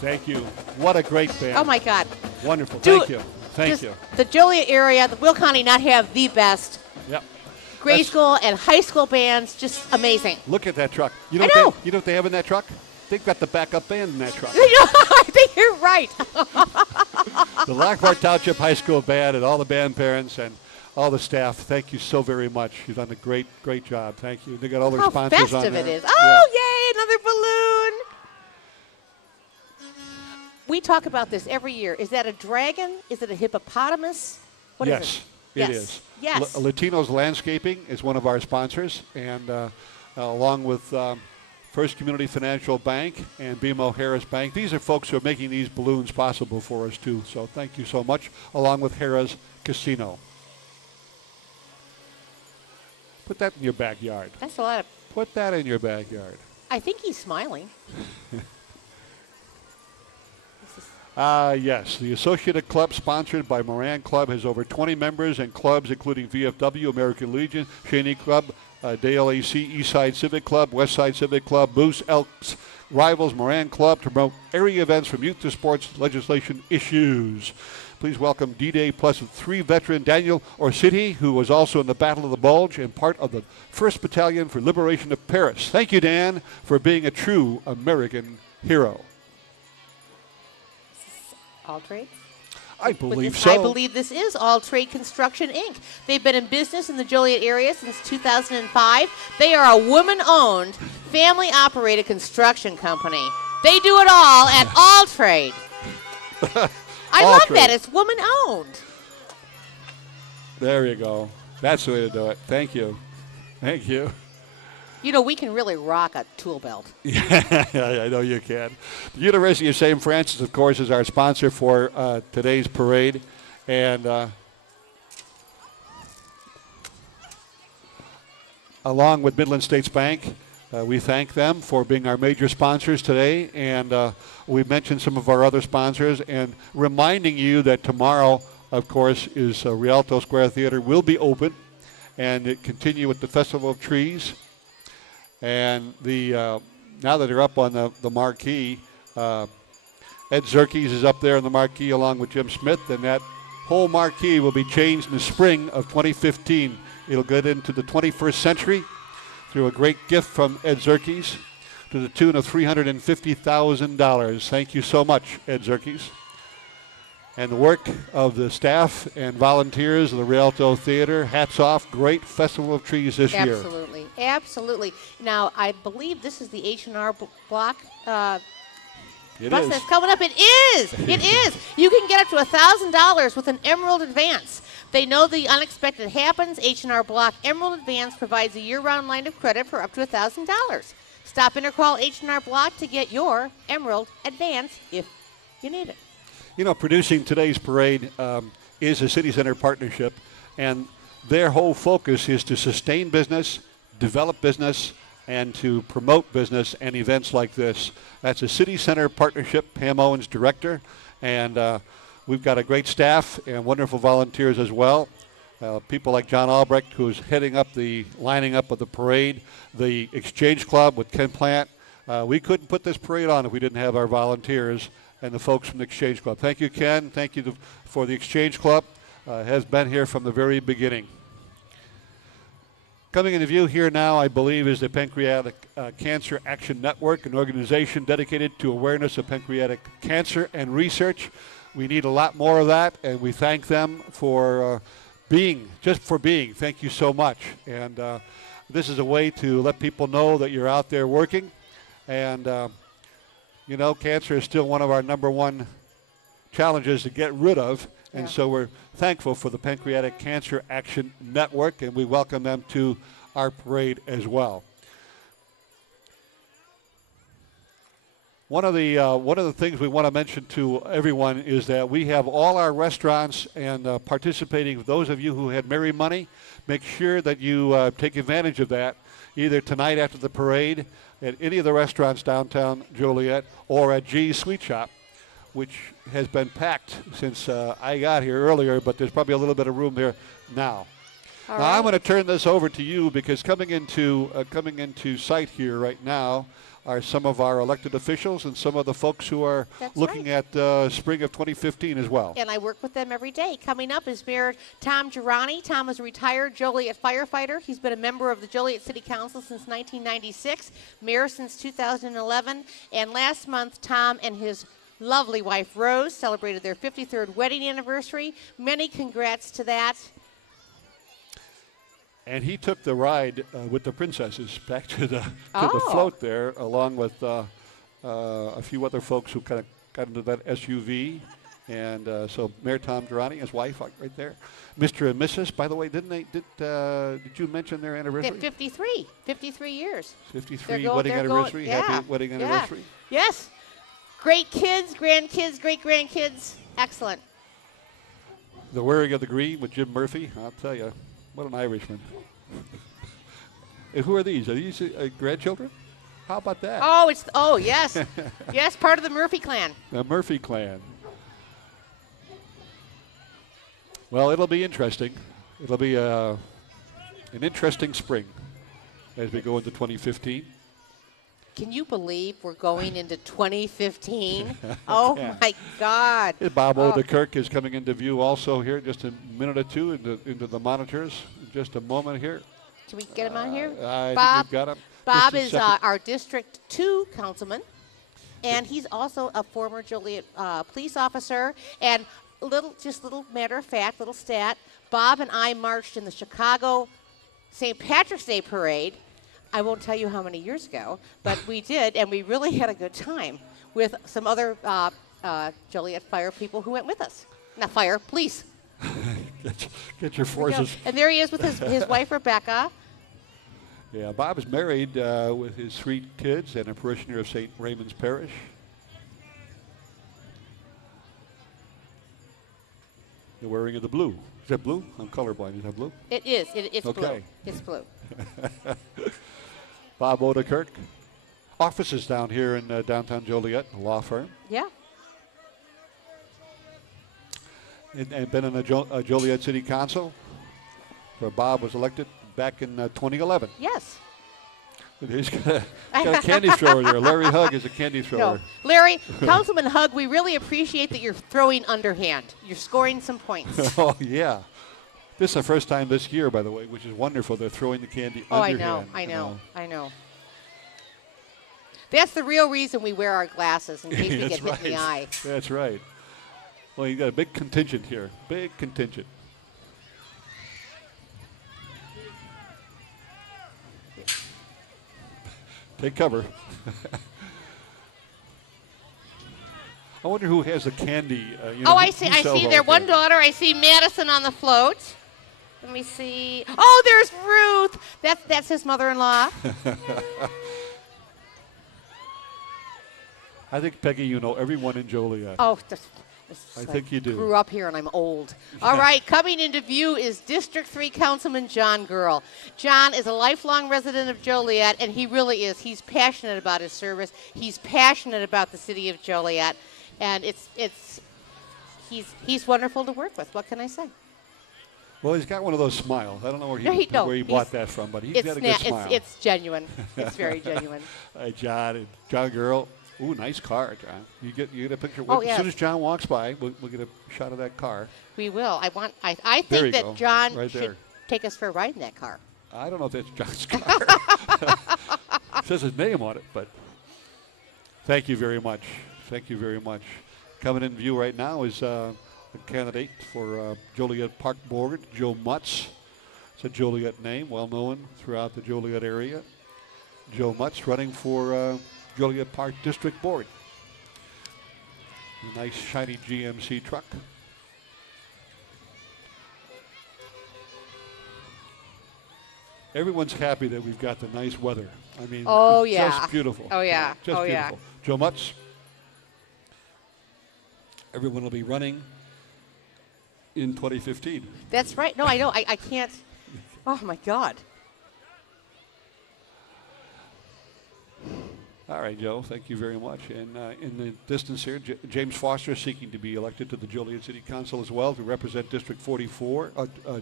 Thank you. What a great band. Oh, my God. Wonderful. Thank you. Thank you. The Joliet area, the Will County not have the best grade school and high school bands. Just amazing. Look at that truck. You know I know. You know what they have in that truck? they've got the backup band in that truck. I think you're right. The Lockport Township High School Band and all the band parents and all the staff, thank you so very much. You've done a great, great job. Thank you. They got all their How sponsors on festive there. it is. Oh, yay, another balloon. We talk about this every year. Is that a dragon? Is it a hippopotamus? What is Yes, it? it is. Yes. Latinos Landscaping is one of our sponsors, and along with First Community Financial Bank and BMO Harris Bank. These are folks who are making these balloons possible for us, too. So thank you so much, along with Harrah's Casino. Put that in your backyard. That's a lot of... Put that in your backyard. I think he's smiling. Yes, the Associated Club, sponsored by Moran Club, has over 20 members and clubs, including VFW, American Legion, Cheney Club, DLAC, Eastside Civic Club, Westside Civic Club, Moose, Elks, Rivals, Moran Club, to promote area events from youth to sports legislation issues. Please welcome D-Day Plus 3 veteran Daniel Orsiti, who was also in the Battle of the Bulge and part of the 1st Battalion for Liberation of Paris. Thank you, Dan, for being a true American hero. All trades? I believe so. I believe this is All Trade Construction, Inc. They've been in business in the Joliet area since 2005. They are a woman-owned, family-operated construction company. They do it all at All Trade. I All love Trade. that. It's woman-owned. There you go. That's the way to do it. Thank you. Thank you. You know, we can really rock a tool belt. Yeah, I know you can. The University of St. Francis, of course, is our sponsor for today's parade. And along with Midland States Bank, we thank them for being our major sponsors today. And we mentioned some of our other sponsors and reminding you that tomorrow, of course, is Rialto Square Theater will be open. And it continue with the Festival of Trees. And the now that they're up on the marquee, Ed Zerkes is up there in the marquee along with Jim Smith, and that whole marquee will be changed in the spring of 2015. It'll get into the 21st century through a great gift from Ed Zerkes to the tune of $350,000. Thank you so much, Ed Zerkes. And the work of the staff and volunteers of the Rialto Theater, hats off. Great Festival of Trees this year. Absolutely. Absolutely. Now, I believe this is the H&R block bus that's coming up. It is. It is. You can get up to $1,000 with an Emerald Advance. They know the unexpected happens. H&R Block Emerald Advance provides a year-round line of credit for up to $1,000. Stop in or call H&R Block to get your Emerald Advance if you need it. You know, producing today's parade is a City Center partnership, and their whole focus is to sustain business, develop business, and to promote business and events like this. That's a City Center partnership. Pam Owens, director, and we've got a great staff and wonderful volunteers as well. People like John Albrecht, who's heading up the lining up of the parade, the Exchange Club with Ken Plant. We couldn't put this parade on if we didn't have our volunteers and the folks from the Exchange Club. Thank you, Ken. Thank you for the Exchange Club. Has been here from the very beginning. Coming into view here now, I believe, is the Pancreatic Cancer Action Network, an organization dedicated to awareness of pancreatic cancer and research. We need a lot more of that, and we thank them for being. Thank you so much. And this is a way to let people know that you're out there working. And you know, cancer is still one of our number one challenges to get rid of. And so we're thankful for the Pancreatic Cancer Action Network, and we welcome them to our parade as well. One of the things we want to mention to everyone is that we have all our restaurants and participating. Those of you who had Merry Money, make sure that you take advantage of that, either tonight after the parade at any of the restaurants downtown Joliet or at G's Sweet Shop, which has been packed since I got here earlier, but there's probably a little bit of room there now. All now right. I'm going to turn this over to you because coming into sight here right now, are some of our elected officials and some of the folks who are That's looking right. at spring of 2015 as well. And I work with them every day. Coming up is Mayor Tom Girani. Tom is a retired Joliet firefighter. He's been a member of the Joliet City Council since 1996, mayor since 2011. And last month, Tom and his lovely wife, Rose, celebrated their 53rd wedding anniversary. Many congrats to that. And he took the ride with the princesses back to the Oh. float there, along with a few other folks who kind of got into that SUV. And so Mayor Tom Durrani, his wife, right there, Mr. and Mrs. By the way, did you mention their anniversary? 53 years. 53 They're wedding going- anniversary. yeah, Happy wedding yeah. anniversary. Yes. Great kids, grandkids, great-grandkids. Excellent. The wearing of the green with Jim Murphy. I'll tell you, what an Irishman. And who are these? Are these grandchildren? How about that? Oh, yes. Yes, part of the Murphy clan. The Murphy clan. Well, it'll be interesting. It'll be an interesting spring as we go into 2015. Can you believe we're going into 2015? Oh, my God. Bob Odekirk is coming into view also here in just a minute or two into the monitors. In just a moment here. Can we get him on here? I Bob, think we've got him. Bob Just a is second. our District 2 councilman, and he's also a former Joliet police officer. And little matter of fact, little stat, Bob and I marched in the Chicago St. Patrick's Day Parade. I won't tell you how many years ago, but we did, and we really had a good time with some other Joliet fire people who went with us. Not fire, police. Get your forces. And there he is with his wife, Rebecca. Yeah, Bob is married with his 3 kids and a parishioner of St. Raymond's Parish. The wearing of the blue. Is that blue? I'm colorblind. Is that blue? It is. It's blue. Okay. It's blue. Bob Odekirk. Offices down here in downtown Joliet, a law firm. Yeah. And been in the Joliet City Council, where Bob was elected back in 2011. Yes. He's got a candy thrower there. Larry Hugg is a candy thrower. No. Larry, Councilman Hugg, we really appreciate that you're throwing underhand. You're scoring some points. Oh, yeah. This is the first time this year, by the way, which is wonderful. They're throwing the candy underhand. I know. That's the real reason we wear our glasses, in case we get hit in the eye. That's right. Well, you got a big contingent here. Big contingent. Take cover. I wonder who has the candy. I see their one daughter. I see Madison on the float. Let me see. Oh, there's Ruth. That's his mother-in-law. I think, Peggy, you know everyone in Joliet. Oh, I think you do. Grew up here and I'm old. All right, coming into view is District 3 Councilman John Gurl. John is a lifelong resident of Joliet, and he really is. He's passionate about his service. He's passionate about the city of Joliet, and he's wonderful to work with. What can I say? Well, he's got one of those smiles. I don't know where he bought that from, but he's got a good smile. It's genuine. It's very genuine. Hi, John Gurl. Ooh, nice car, John. You get a picture. Oh, As soon as John walks by, we'll get a shot of that car. We will. I There think you that go. John Right should there. take us for a ride in that car. I don't know if that's John's car. It says his name on it, but thank you very much. Thank you very much. Coming in view right now is a candidate for Joliet Park Board, Joe Mutz. It's a Joliet name, well known throughout the Joliet area. Joe Mutz running for Joliet Park District Board. A nice shiny GMC truck. Everyone's happy that we've got the nice weather. I mean, it's just beautiful. Oh, yeah. Just Oh, yeah. beautiful. Joe Mutz. Everyone will be running in 2015. That's right. No, I know. I can't. Oh, my God. All right, Joe, thank you very much. And in the distance here, James Foster is seeking to be elected to the Joliet City Council as well to represent District 44,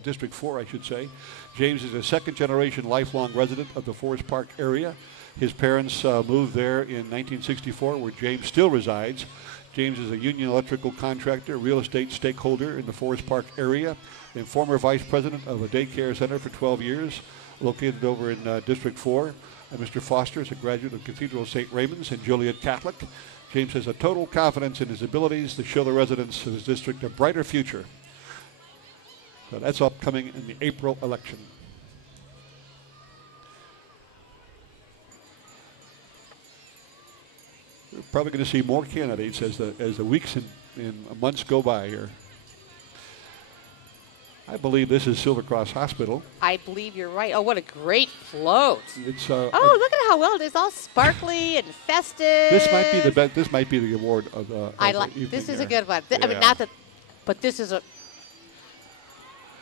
District 4, I should say. James is a second-generation lifelong resident of the Forest Park area His parents moved there in 1964, where James still resides. James is a union electrical contractor, real estate stakeholder in the Forest Park area, and former vice president of a daycare center for 12 years, located over in District 4. Mr. Foster is a graduate of Cathedral of St. Raymond's and Joliet Catholic. James has a total confidence in his abilities to show the residents of his district a brighter future. So that's upcoming in the April election. We're probably going to see more candidates as the weeks and months go by here. I believe this is Silver Cross Hospital. I believe you're right. Oh, what a great float! It's oh, look at how well it is, all sparkly and festive. This might be the best. This might be the award of. I like. This is a good one. I mean, not that, but this is a.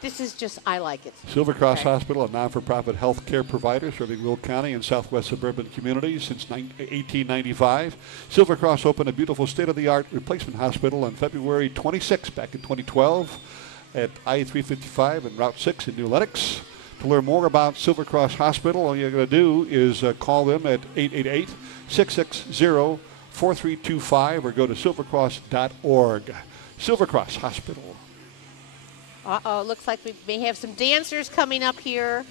This is just, I like it. Silver Cross Hospital, a non-for-profit health care provider serving Will County and southwest suburban communities since 1895. Silver Cross opened a beautiful state-of-the-art replacement hospital on February 26 back in 2012 at I-355 and Route 6 in New Lenox. To learn more about Silver Cross Hospital, all you're going to do is call them at 888-660-4325 or go to silvercross.org. Silver Cross Hospital. Uh-oh, looks like we may have some dancers coming up here.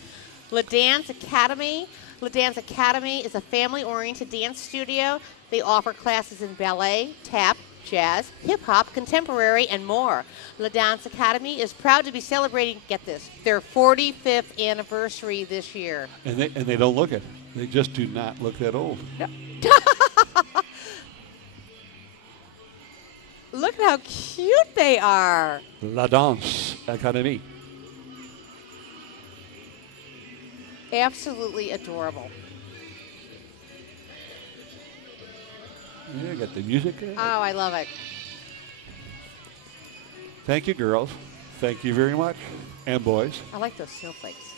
La Dance Academy. La Dance Academy is a family-oriented dance studio. They offer classes in ballet, tap, jazz, hip-hop, contemporary, and more. La Dance Academy is proud to be celebrating, get this, their 45th anniversary this year. And they don't look it. They just do not look that old. No. Look at how cute they are. La Danse Academy. Absolutely adorable. Yeah, got the music there. Oh, I love it. Thank you, girls. Thank you very much. And boys. I like those snowflakes.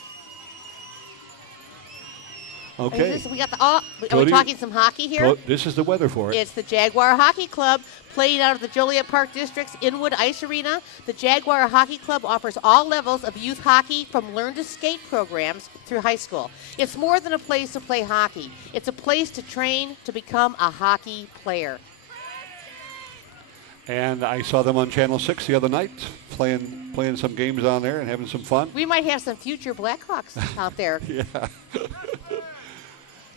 Okay. We got the. Are we talking some hockey here? This is the weather for it. It's the Jaguar Hockey Club, playing out of the Joliet Park District's Inwood Ice Arena. The Jaguar Hockey Club offers all levels of youth hockey, from learn to skate programs through high school. It's more than a place to play hockey. It's a place to train to become a hockey player. And I saw them on Channel 6 the other night, playing some games on there and having some fun. We might have some future Blackhawks out there. Yeah.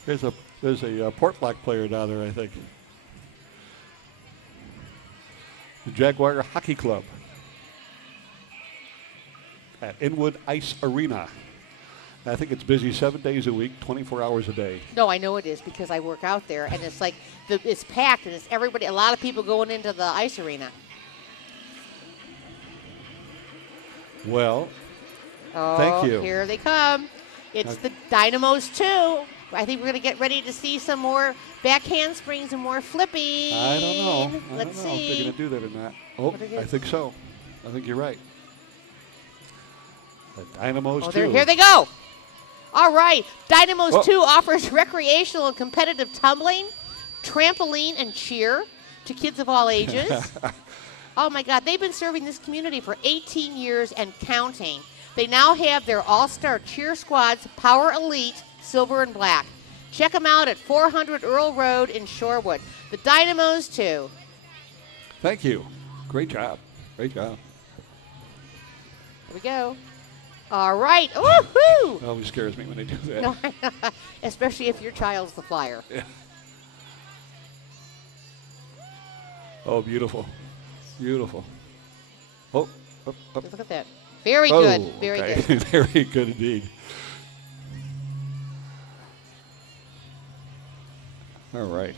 There's a Port Black player down there, I think. The Jaguar Hockey Club at Inwood Ice Arena. I think it's busy 7 days a week, 24 hours a day. No, I know it is because I work out there, and it's like it's packed, and it's everybody. A lot of people going into the ice arena. Well, thank you. Here they come. It's the Dynamos 2. I think we're going to get ready to see some more back handsprings and more flipping. I don't know. Let's see. If they're going to do that or not. Oh, I think so. I think you're right. The Dynamos 2. Here they go. All right. Dynamos 2 offers recreational and competitive tumbling, trampoline, and cheer to kids of all ages. Oh, my God. They've been serving this community for 18 years and counting. They now have their all-star cheer squads, Power Elite, Silver and Black. Check them out at 400 Earl Road in Shorewood. The Dynamos 2. Thank you. Great job. Great job. Here we go. All right. Woo-hoo! It always scares me when they do that. No, especially if your child's the flyer. Yeah. Oh, beautiful. Beautiful. Oh, up. Look at that. Very good. Very okay. good. Very good indeed. All right.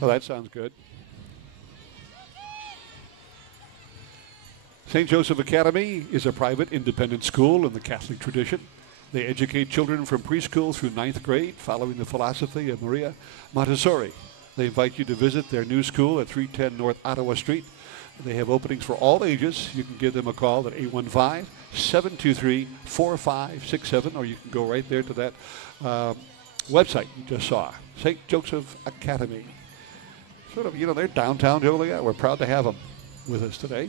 Well, that sounds good. St. Joseph Academy is a private independent school in the Catholic tradition. They educate children from preschool through 9th grade, following the philosophy of Maria Montessori. They invite you to visit their new school at 310 North Ottawa Street. They have openings for all ages. You can give them a call at 815-723-4567, or you can go right there to that website you just saw, St. Joseph Academy. Sort of, they're downtown Joliet. We're proud to have them with us today.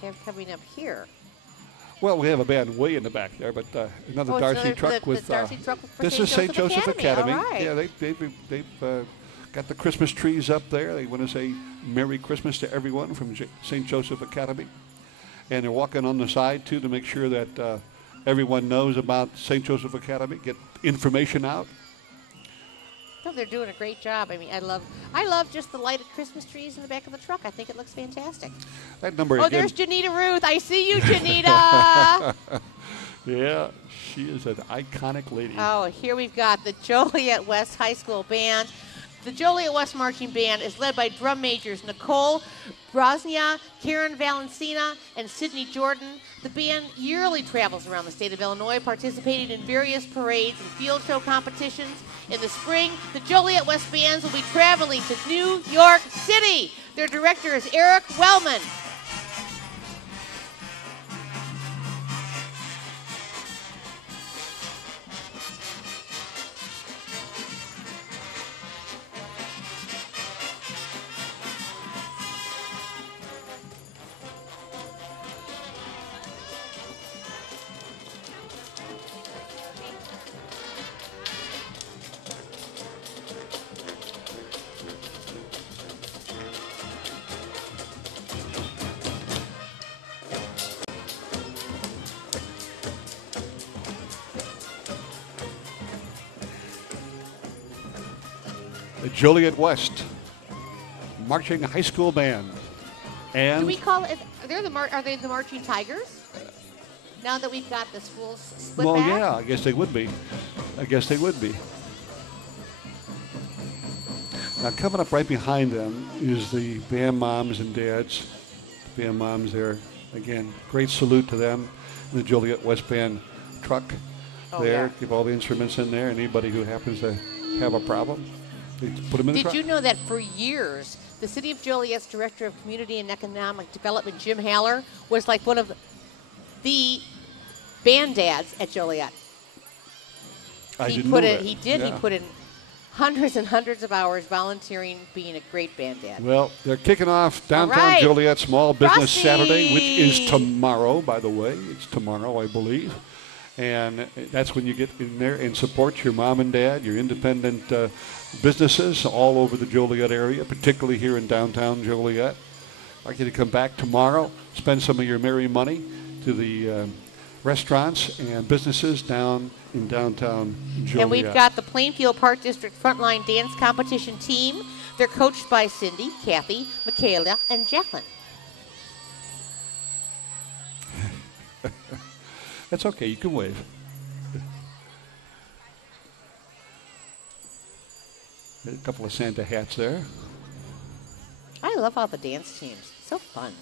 we have coming up here? Well, we have a band way in the back there, but another Oh, it's Darcy another- truck the with. Darcy truck for This St. is St. Joseph Joseph Academy. Academy. All right. Yeah, they've got the Christmas trees up there. They want to say Merry Christmas to everyone from St. Joseph Academy, and they're walking on the side too to make sure that everyone knows about St. Joseph Academy. Get information out. No, they're doing a great job. I mean, I love just the lighted Christmas trees in the back of the truck. I think it looks fantastic. That number Oh, again. there's Janita Ruth. I see you, Janita. Yeah, she is an iconic lady. Oh, here we've got the Joliet West High School Band. The Joliet West Marching Band is led by drum majors Nicole Brosnia, Karen Valencina, and Sydney Jordan. The band yearly travels around the state of Illinois, participating in various parades and field show competitions. In the spring, the Joliet West Bands will be traveling to New York City. Their director is Eric Wellman. The Joliet West Marching High School Band. And Do we call it? Are they the Marching Tigers? Now that we've got the schools split well, back. yeah, I guess they would be. Now, coming up right behind them is the band moms and dads. Band moms there. Again, great salute to them. The Joliet West Band truck there. Yeah. Give all the instruments in there. Anybody who happens to have a problem, they put them in the Did truck. you know that for years, the City of Joliet's Director of Community and Economic Development, Jim Haller, was like one of the band dads at Joliet? I He didn't put know in, that. he did. Yeah. He put in hundreds and hundreds of hours volunteering, being a great band dad. Well, they're kicking off Downtown right. Joliet Small Business Frosty! Saturday, which is tomorrow, by the way. It's tomorrow, I believe. And that's when you get in there and support your mom and dad, your independent businesses all over the Joliet area, particularly here in downtown Joliet. I'd like you to come back tomorrow, spend some of your merry money to the restaurants and businesses down in downtown Joliet. And we've got the Plainfield Park District Frontline Dance Competition team. They're coached by Cindy, Kathy, Michaela, and Jacqueline. That's okay, you can wave. A couple of Santa hats there. I love all the dance teams. So fun.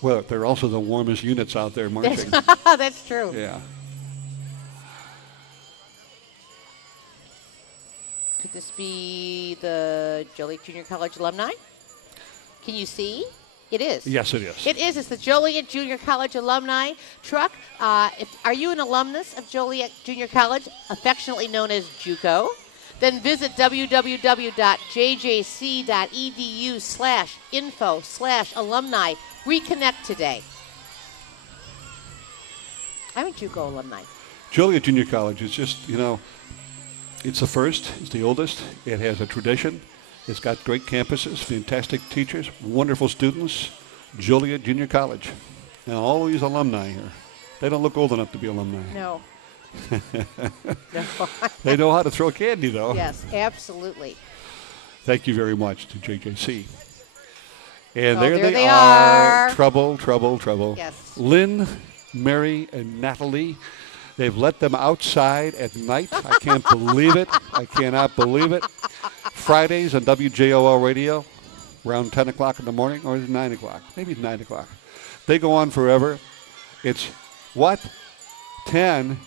Well, they're also the warmest units out there marching. That's true. Yeah. Could this be the Joliet Junior College alumni? Can you see? It is. Yes, it is. It is. It's the Joliet Junior College alumni truck. Are you an alumnus of Joliet Junior College, affectionately known as JUCO? Then visit www.jjc.edu/info/alumni. Reconnect today. I'm a JUCO alumni. Joliet Junior College is just, it's the first, it's the oldest. It has a tradition. It's got great campuses, fantastic teachers, wonderful students. Joliet Junior College. And all these alumni here. They don't look old enough to be alumni. No. They know how to throw candy, though. Yes, absolutely. Thank you very much to JJC. And Oh, there there they they are. are. Trouble. Yes. Lynn, Mary, and Natalie. They've let them outside at night. I can't believe it. I cannot believe it. Fridays on WJOL radio around 10 o'clock in the morning, or is it 9 o'clock? Maybe it's 9 o'clock. They go on forever. It's what? 10?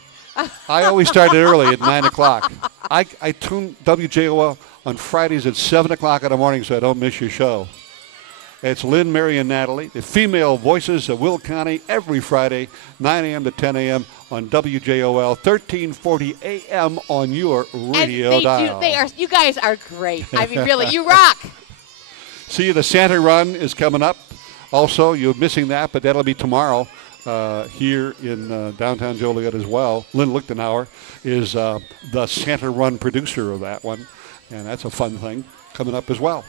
I always started early at 9 o'clock. I tune WJOL on Fridays at 7 o'clock in the morning so I don't miss your show. It's Lynn, Mary, and Natalie, the female voices of Will County, every Friday, 9 a.m. to 10 a.m. on WJOL, 1340 a.m. on your radio and dial. You guys are great. I mean, really, you rock. See, the Santa Run is coming up Also, you're missing that, but that'll be tomorrow here in downtown Joliet as well. Lynn Lichtenauer is the Santa Run producer of that one, and that's a fun thing coming up as well.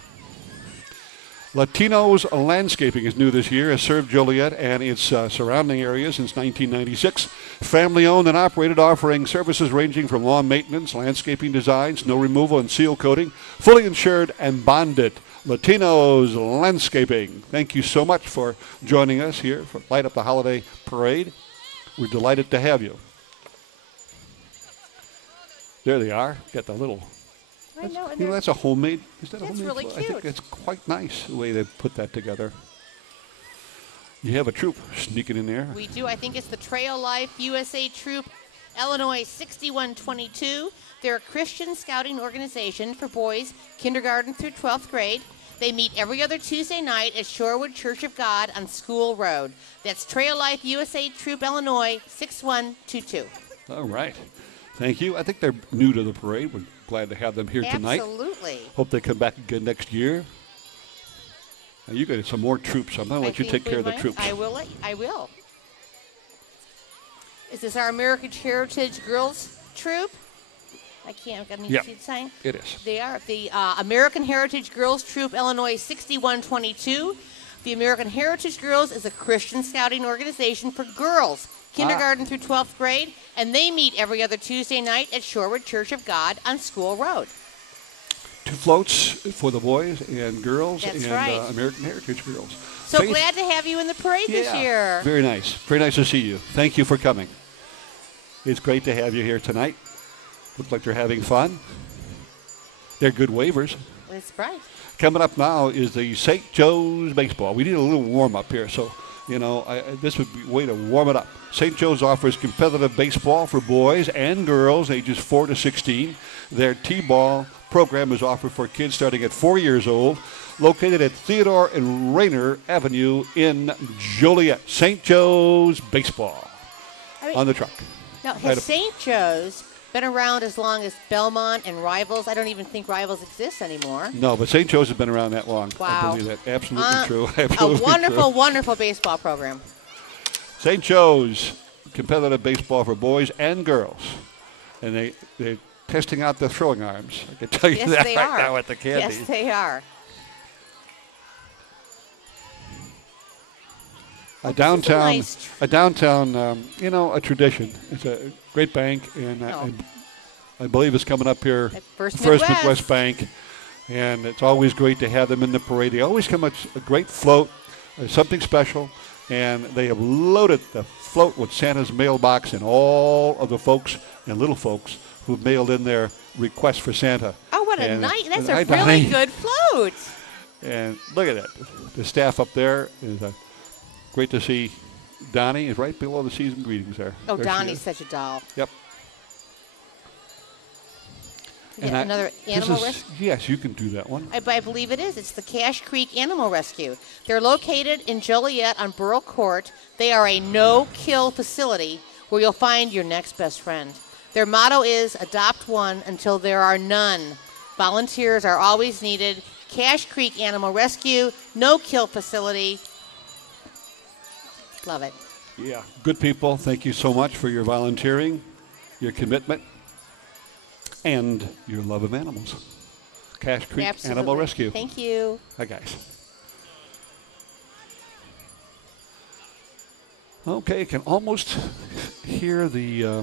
Latinos Landscaping is new this year, has served Joliet and its surrounding areas since 1996. Family owned and operated, offering services ranging from lawn maintenance, landscaping design, snow removal, and seal coating. Fully insured and bonded. Latinos Landscaping. Thank you so much for joining us here for Light Up the Holiday Parade. We're delighted to have you. There they are. Got the little... I know. You know, that's a homemade. Is that a That's homemade? really I think cute. it's quite nice the way they put that together. You have a troop sneaking in there. We do. I think it's the Trail Life USA Troop, Illinois 6122. They're a Christian scouting organization for boys kindergarten through 12th grade. They meet every other Tuesday night at Shorewood Church of God on School Road. That's Trail Life USA Troop, Illinois 6122. All right. Thank you. I think they're new to the parade. We're glad to have them here tonight. Absolutely. Hope they come back again next year. Now you got some more troops. I'm going to let you take care of the troops. I will. Is this our American Heritage Girls Troop? I need to see the sign. It is. They are the American Heritage Girls Troop, Illinois 6122. The American Heritage Girls is a Christian scouting organization for girls, kindergarten through 12th grade, and they meet every other Tuesday night at Shorewood Church of God on School Road. 2 floats for the boys and girls. That's and right. American Heritage Girls. So glad to have you in the parade this year. Very nice. Very nice to see you. Thank you for coming. It's great to have you here tonight. Looks like you're having fun. They're good waivers. That's right. Coming up now is the St. Joe's baseball. We need a little warm-up here, so, this would be a way to warm it up. St. Joe's offers competitive baseball for boys and girls ages 4 to 16. Their T-ball program is offered for kids starting at 4 years old, located at Theodore and Rayner Avenue in Joliet. St. Joe's baseball on the truck. Now, has St. Joe's been around as long as Belmont and Rivals? I don't even think Rivals exists anymore. No, but St. Joe's has been around that long. Wow. I believe that. Absolutely true. Absolutely a wonderful, true. wonderful baseball program. St. Joe's, competitive baseball for boys and girls. And they're testing out their throwing arms. I can tell you that right now at the candy. Yes, they are. A downtown, a tradition. It's a great bank, and I believe it's coming up here. First Midwest Bank, and it's always great to have them in the parade. They always come up a great float, something special, and they have loaded the float with Santa's mailbox and all of the folks and little folks who've mailed in their requests for Santa. Oh, what a night! That's a Donnie. really good float. And look at that. The staff up there is great to see. Donnie is right below the season greetings there. Oh, there Donnie's such a doll. Yep. And another animal rescue? Yes, you can do that one. I believe it is. It's the Cache Creek Animal Rescue. They're located in Joliet on Borough Court. They are a no-kill facility where you'll find your next best friend. Their motto is adopt one until there are none. Volunteers are always needed. Cache Creek Animal Rescue, no-kill facility. Love it. Yeah, good people. Thank you so much for your volunteering, your commitment, and your love of animals. Cache Creek Absolutely. Animal Rescue. Thank you. Hi, guys. Okay, I can almost hear the...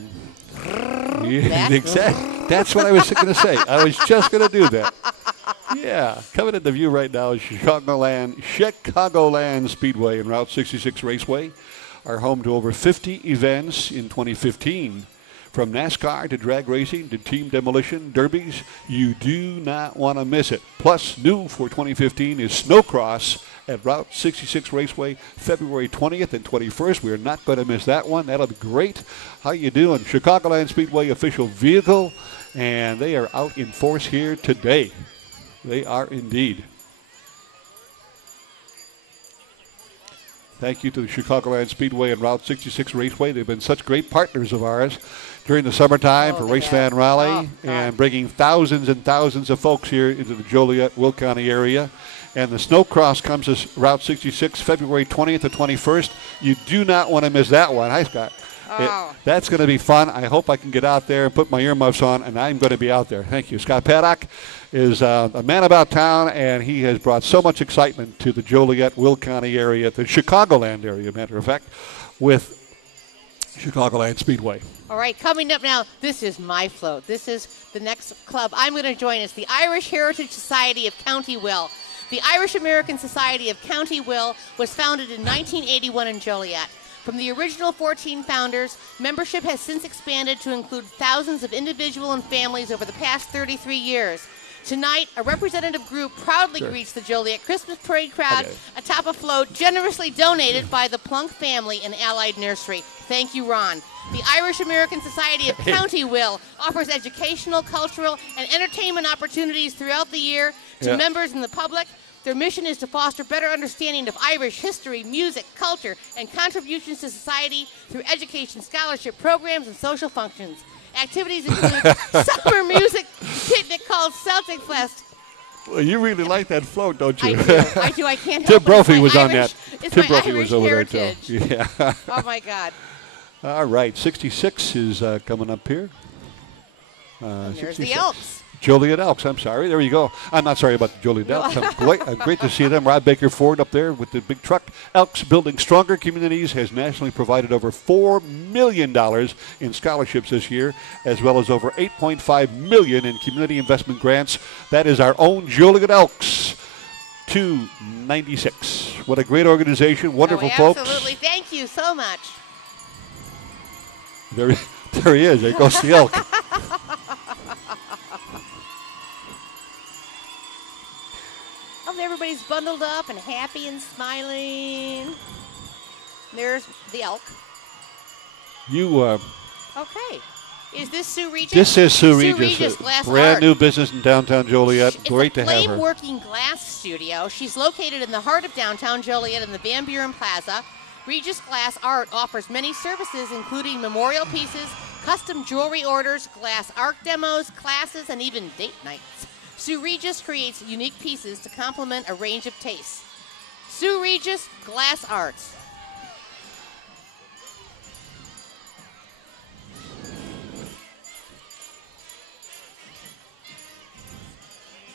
that's what I was going to say. I was just going to do that. Yeah, coming into view right now is Chicagoland Speedway and Route 66 Raceway are home to over 50 events in 2015. From NASCAR to drag racing to team demolition, derbies, you do not want to miss it. Plus, new for 2015 is Snowcross at Route 66 Raceway, February 20th and 21st. We are not going to miss that one. That'll be great. How you doing? Chicagoland Speedway official vehicle, and they are out in force here today. They are indeed. Thank you to the Chicagoland Speedway and Route 66 Raceway. They've been such great partners of ours during the summertime for Race Fan Rally and bringing thousands and thousands of folks here into the Joliet, Will County area. And the snow cross comes as Route 66, February 20th to 21st. You do not want to miss that one. Hi, Scott. That's going to be fun. I hope I can get out there and put my earmuffs on, and I'm going to be out there. Thank you. Scott Paddock is a man about town, and he has brought so much excitement to the Joliet, Will County area, the Chicagoland area, matter of fact, with Chicagoland Speedway. All right, coming up now, this is my float. This is the next club I'm going to join. It's the Irish Heritage Society of County Will. The Irish American Society of County Will was founded in 1981 in Joliet. From the original 14 founders, membership has since expanded to include thousands of individuals and families over the past 33 years. Tonight, a representative group proudly greets the Joliet Christmas parade crowd atop a float generously donated by the Plunk family and Allied Nursery. Thank you, Ron. The Irish American Society of County Will offers educational, cultural, and entertainment opportunities throughout the year to members and the public. Their mission is to foster better understanding of Irish history, music, culture, and contributions to society through education, scholarship, programs, and social functions. Activities include summer music picnic called Celtic Fest. Well, you really like that float, don't you? I do. I can't Tim help it. Brophy was Irish, on that. It's Tim my Brophy Irish was over heritage. there, too. Yeah. Oh, my God. All right, 66 is coming up here. There's the Elks. Joliet Elks, I'm sorry. There you go. I'm not sorry about the Joliet Elks. Great to see them. Rod Baker Ford up there with the big truck. Elks Building Stronger Communities has nationally provided over $4 million in scholarships this year, as well as over $8.5 million in community investment grants. That is our own Joliet Elks. 296. What a great organization. Wonderful folks. Absolutely. Thank you so much. There he is. There goes the elk. Everybody's bundled up and happy and smiling. There's the elk. Okay. Is this Sue Regis? This is Sue Regis. Regis, Glass brand Art. new business in downtown Joliet. It's Great to a have her. flame-working glass studio. She's located in the heart of downtown Joliet in the Van Buren Plaza. Regis Glass Art offers many services, including memorial pieces, custom jewelry orders, glass art demos, classes, and even date nights. Sue Regis creates unique pieces to complement a range of tastes. Sue Regis Glass Arts.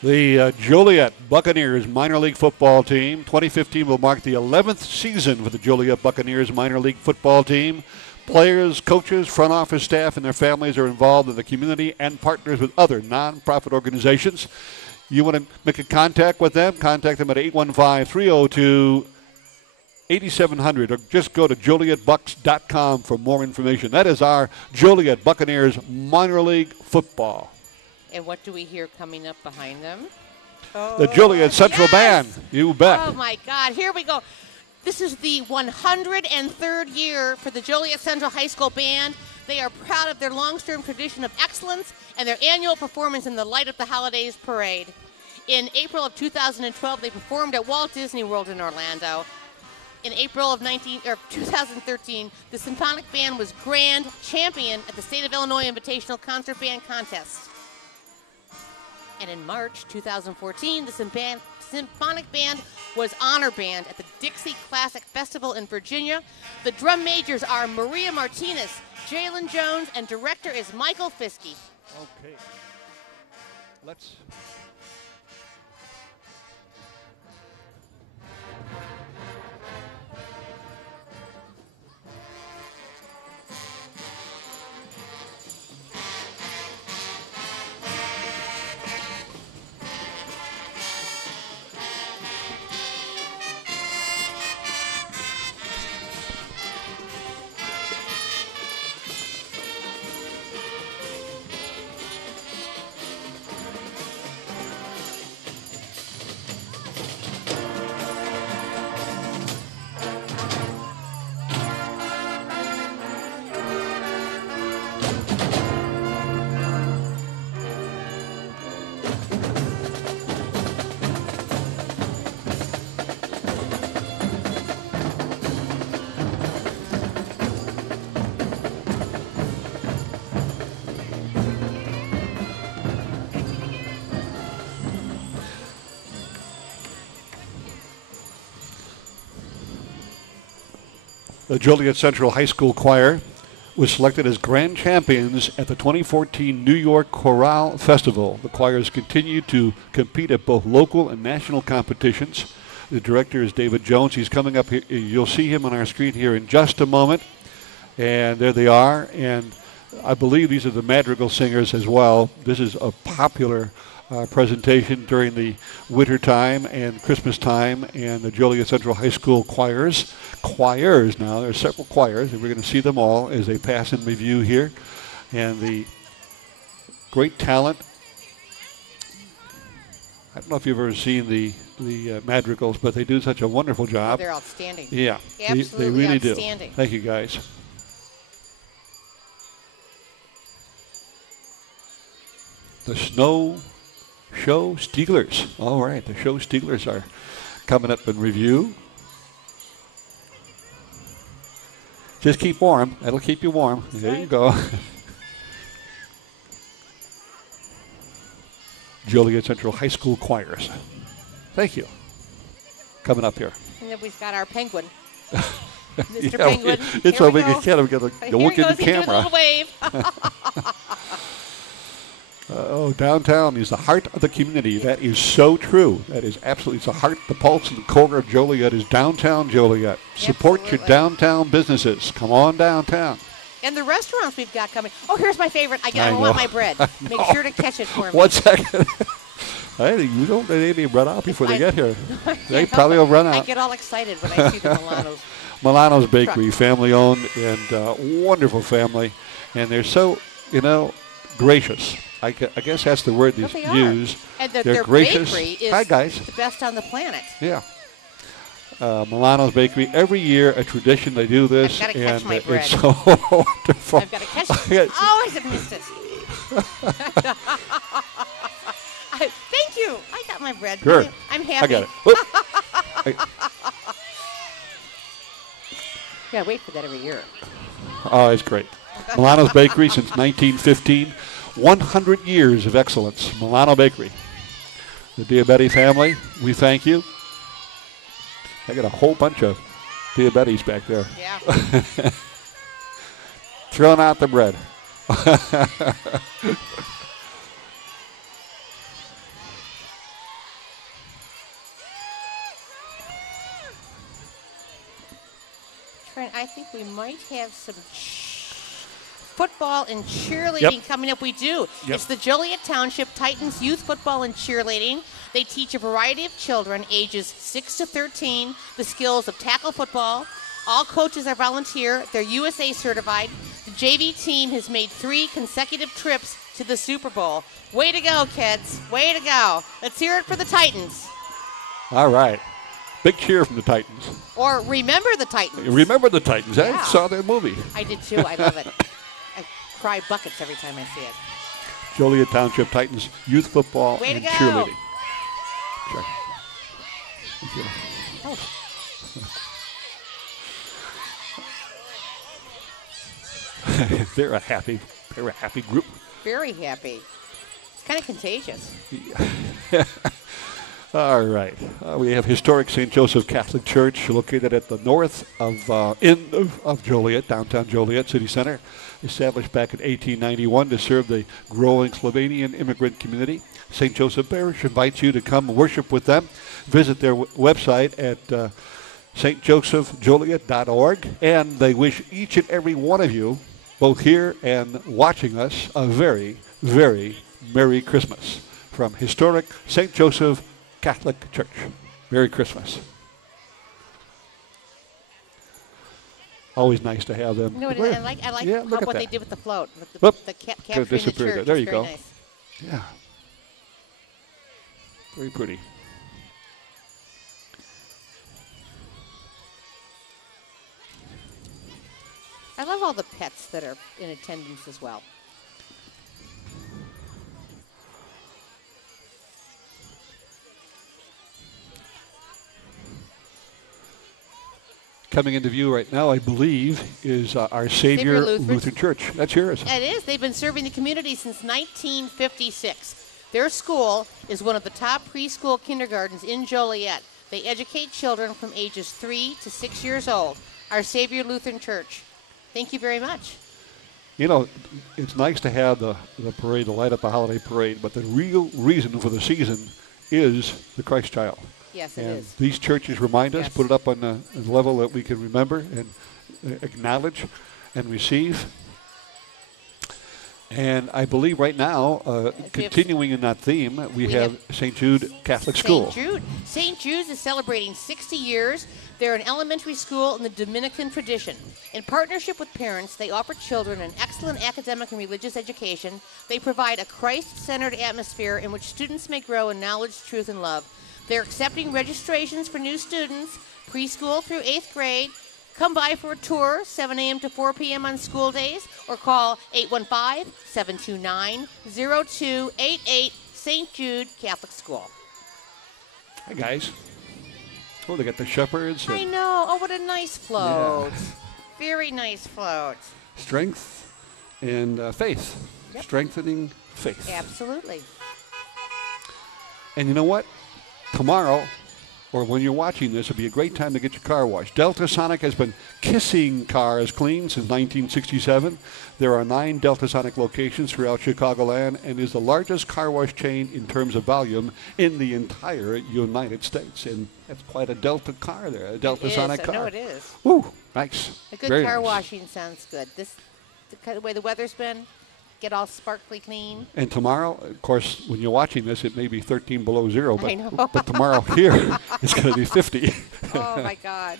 The Joliet Buccaneers minor league football team. 2015 will mark the 11th season for the Joliet Buccaneers minor league football team. Players, coaches, front office staff, and their families are involved in the community and partners with other nonprofit organizations. You want to make a contact with them? Contact them at 815-302-8700 or just go to JolietBucks.com for more information. That is our Joliet Buccaneers minor league football. And what do we hear coming up behind them? The Joliet Central Band. You bet. Oh, my God. Here we go. This is the 103rd year for the Joliet Central High School Band. They are proud of their long-term tradition of excellence and their annual performance in the Light Up the Holidays Parade. In April of 2012, they performed at Walt Disney World in Orlando. In April of 2013, the Symphonic Band was grand champion at the State of Illinois Invitational Concert Band Contest. And in March 2014, the Symphonic Band was honor band at the Dixie Classic Festival in Virginia. The drum majors are Maria Martinez, Jalen Jones, and director is Michael Fiske. Okay. Let's... The Joliet Central High School Choir was selected as grand champions at the 2014 New York Chorale Festival. The choirs continue to compete at both local and national competitions. The director is David Jones. He's coming up here. You'll see him on our screen here in just a moment. And there they are. And I believe these are the madrigal singers as well. This is a popular presentation during the winter time and Christmas time, and the Joliet Central High School choirs now. There's several choirs, and we're going to see them all as they pass in review here. And the great talent. I don't know if you've ever seen the madrigals, but they do such a wonderful job. They're outstanding. Yeah, Absolutely they really outstanding. do. Thank you, guys. The Snow Show Steelers. All right, the Show Steelers are coming up in review. Just keep warm. That'll keep you warm. There you go. Joliet Central High School choirs. Thank you. Coming up here. And then we've got our penguin. Mr. Yeah, Penguin. it's so big, you can't get a look in the Here he goes. He's doing a camera. little wave. Downtown is the heart of the community. That is so true. That is absolutely, it's the heart, the pulse, and the core of Joliet is downtown Joliet. Support your Absolutely. downtown businesses. Come on downtown. And the restaurants we've got coming. Oh, here's my favorite. I know. want my bread. Make sure to catch it for me. 1 second. I think you don't let any run out before they get here. They You know, probably will run I out. get all excited when I see the Milanos. Milano's Bakery, family owned and wonderful family. And they're so, gracious. I guess that's the word Well, they they are. use. And They're their gracious. bakery is Hi, guys. the best on the planet. Yeah. Milano's Bakery. Every year, a tradition, they do this. I've gotta catch and my bread. it's so wonderful. I've got to catch it. Oh, I have missed it. Thank you. I got my bread. Sure. I'm happy. I got it. Whoop. Yeah, I wait for that every year. Oh, it's great. Milano's Bakery since 1915. 100 years of excellence. Milano Bakery. The Diabetes family, we thank you. I got a whole bunch of diabetes back there. Yeah. Throwing out the bread. Trent, I think we might have some football and cheerleading coming up. We do. Yep. It's the Joliet Township Titans Youth Football and Cheerleading. They teach a variety of children ages 6 to 13 the skills of tackle football. All coaches are volunteer. They're USA certified. The JV team has made 3 consecutive trips to the Super Bowl. Way to go, kids. Way to go. Let's hear it for the Titans. All right. Big cheer from the Titans. Or remember the Titans. Remember the Titans. I Yeah. saw that movie. I did too. I love it. I cry buckets every time I see it. Joliet Township Titans Youth Football Way to and go. Cheerleading. Sure. Oh. They're a happy group. Very happy. It's kind of contagious. All right. We have historic St. Joseph Catholic Church located at the north end of Joliet, downtown Joliet City Center, established back in 1891 to serve the growing Slovenian immigrant community. St. Joseph Parish invites you to come worship with them. Visit their website at stjosephjoliet.org, and they wish each and every one of you, both here and watching us, a very, very Merry Christmas from historic St. Joseph Catholic Church. Merry Christmas. Always nice to have them. No, I like Yeah, look at what that. they did with the float, with Whoop. the Could capturing the disappear church. there. There It's you very go. Nice. Yeah. Very pretty. I love all the pets that are in attendance as well. Coming into view right now, I believe, is our Savior Lutheran Church. That's yours. It is. They've been serving the community since 1956. Their school is one of the top preschool kindergartens in Joliet. They educate children from ages 3 to 6 years old. Our Savior Lutheran Church. Thank you very much. You know, it's nice to have the parade, to light up the holiday parade, but the real reason for the season is the Christ child. Yes, it and is. these churches remind us, Yes. put it up on the level that we can remember and acknowledge and receive. And I believe right now, continuing in that theme, we have St. Jude Catholic School. St. Jude. St. Jude's is celebrating 60 years. They're an elementary school in the Dominican tradition. In partnership with parents, they offer children an excellent academic and religious education. They provide a Christ-centered atmosphere in which students may grow in knowledge, truth, and love. They're accepting registrations for new students, preschool through 8th grade. Come by for a tour, 7 a.m. to 4 p.m. on school days, or call 815-729-0288, St. Jude Catholic School. Hi, guys. Oh, they got the shepherds. I know. Oh, what a nice float. Yeah. Very nice float. Strength and faith. Yep. Strengthening faith. Absolutely. And you know what? Tomorrow, or when you're watching this, it'll be a great time to get your car washed. Delta Sonic has been kissing cars clean since 1967. There are 9 Delta Sonic locations throughout Chicagoland and is the largest car wash chain in terms of volume in the entire United States. And that's quite a Delta car there, a Delta Sonic car. I know it is. Woo, nice. A good Very car nice. washing sounds good. The way the weather's been, get all sparkly clean. And tomorrow, of course, when you're watching this, it may be 13 below zero, I know. but tomorrow here, it's going to be 50. Oh, my God.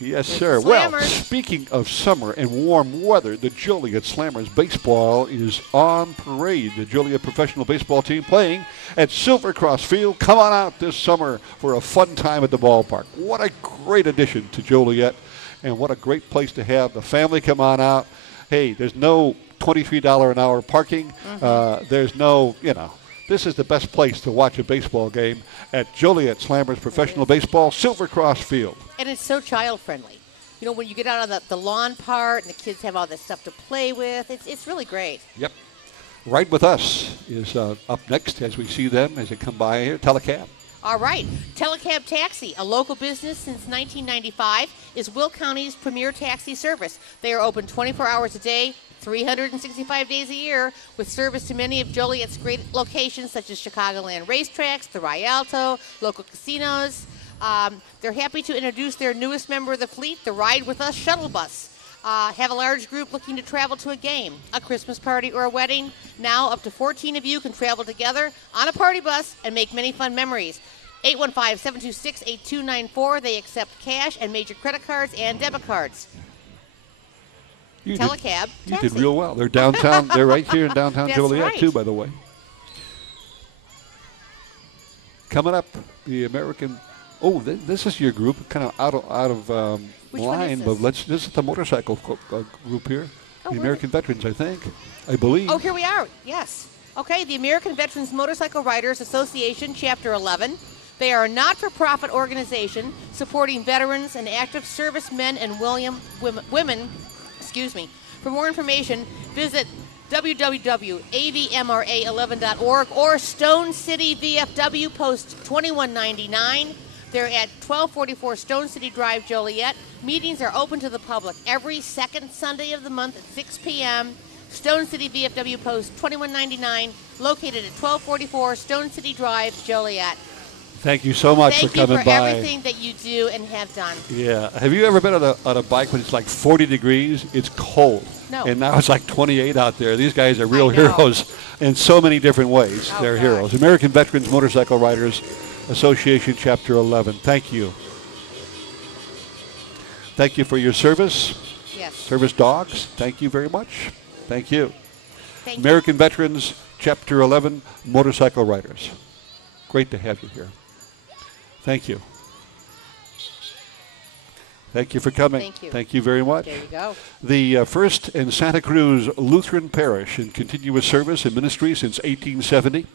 Yes, There's sir. the Well, Slammers. speaking of summer and warm weather, the Joliet Slammers baseball is on parade. The Joliet professional baseball team playing at Silver Cross Field. Come on out this summer for a fun time at the ballpark. What a great addition to Joliet, and what a great place to have the family come on out. Hey, there's no $23 an hour parking. There's no, this is the best place to watch a baseball game at Joliet Slammers Professional Baseball, Silver Cross Field. And it's so child-friendly. You know, when you get out on the lawn part and the kids have all this stuff to play with, it's really great. Yep. Ride With Us is up next as we see them as they come by here. Telecab. All right. Telecab Taxi, a local business since 1995, is Will County's premier taxi service. They are open 24 hours a day, 365 days a year, with service to many of Joliet's great locations such as Chicagoland racetracks, the Rialto, local casinos. They're happy to introduce their newest member of the fleet, the Ride With Us shuttle bus. Have a large group looking to travel to a game, a Christmas party, or a wedding. Now up to 14 of you can travel together on a party bus and make many fun memories. 815-726-8294. They accept cash and major credit cards and debit cards. Telecab. You did real well. They're downtown. They're right here in downtown That's Joliet, right. too, by the way. Coming up, the American. Oh, this is your group, kind of out of Which one line, is but this? this is the motorcycle group here. Oh, the really? American Veterans, I believe. Oh, here we are. Yes. Okay, the American Veterans Motorcycle Riders Association, Chapter 11. They are a not-for-profit organization supporting veterans and active servicemen and women. Excuse me. For more information, visit www.avmra11.org or Stone City VFW Post 2199. They're at 1244 Stone City Drive, Joliet. Meetings are open to the public every second Sunday of the month at 6 p.m. Stone City VFW Post 2199, located at 1244 Stone City Drive, Joliet. Thank you so much for coming Thank you for by. everything that you do and have done. Yeah. Have you ever been on a bike when it's like 40 degrees? It's cold. No. And now it's like 28 out there. These guys are real I know. heroes in so many different ways. Oh, They're gosh. heroes. American Veterans Motorcycle Riders Association, Chapter 11. Thank you. Thank you for your service. Yes. Service dogs, thank you very much. Thank you. Thank you. American Veterans, Chapter 11, Motorcycle Riders. Great to have you here. Thank you. Thank you for coming. Thank you. Thank you very much. There you go. The First and Santa Cruz Lutheran Parish in continuous service and ministry since 1870.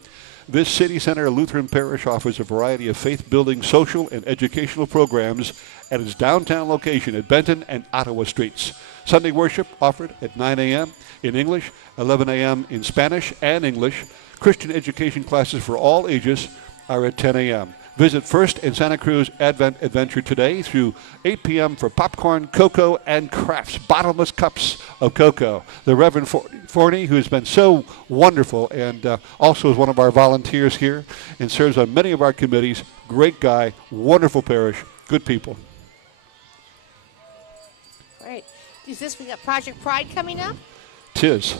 This city center Lutheran parish offers a variety of faith-building social and educational programs at its downtown location at Benton and Ottawa Streets. Sunday worship offered at 9 a.m. in English, 11 a.m. in Spanish and English. Christian education classes for all ages are at 10 a.m. Visit First in Santa Cruz Advent Adventure today through 8 p.m. for popcorn, cocoa, and crafts, bottomless cups of cocoa. The Reverend Forney, who has been so wonderful and also is one of our volunteers here and serves on many of our committees, great guy, wonderful parish, good people. Great. We got Project Pride coming up? Tis.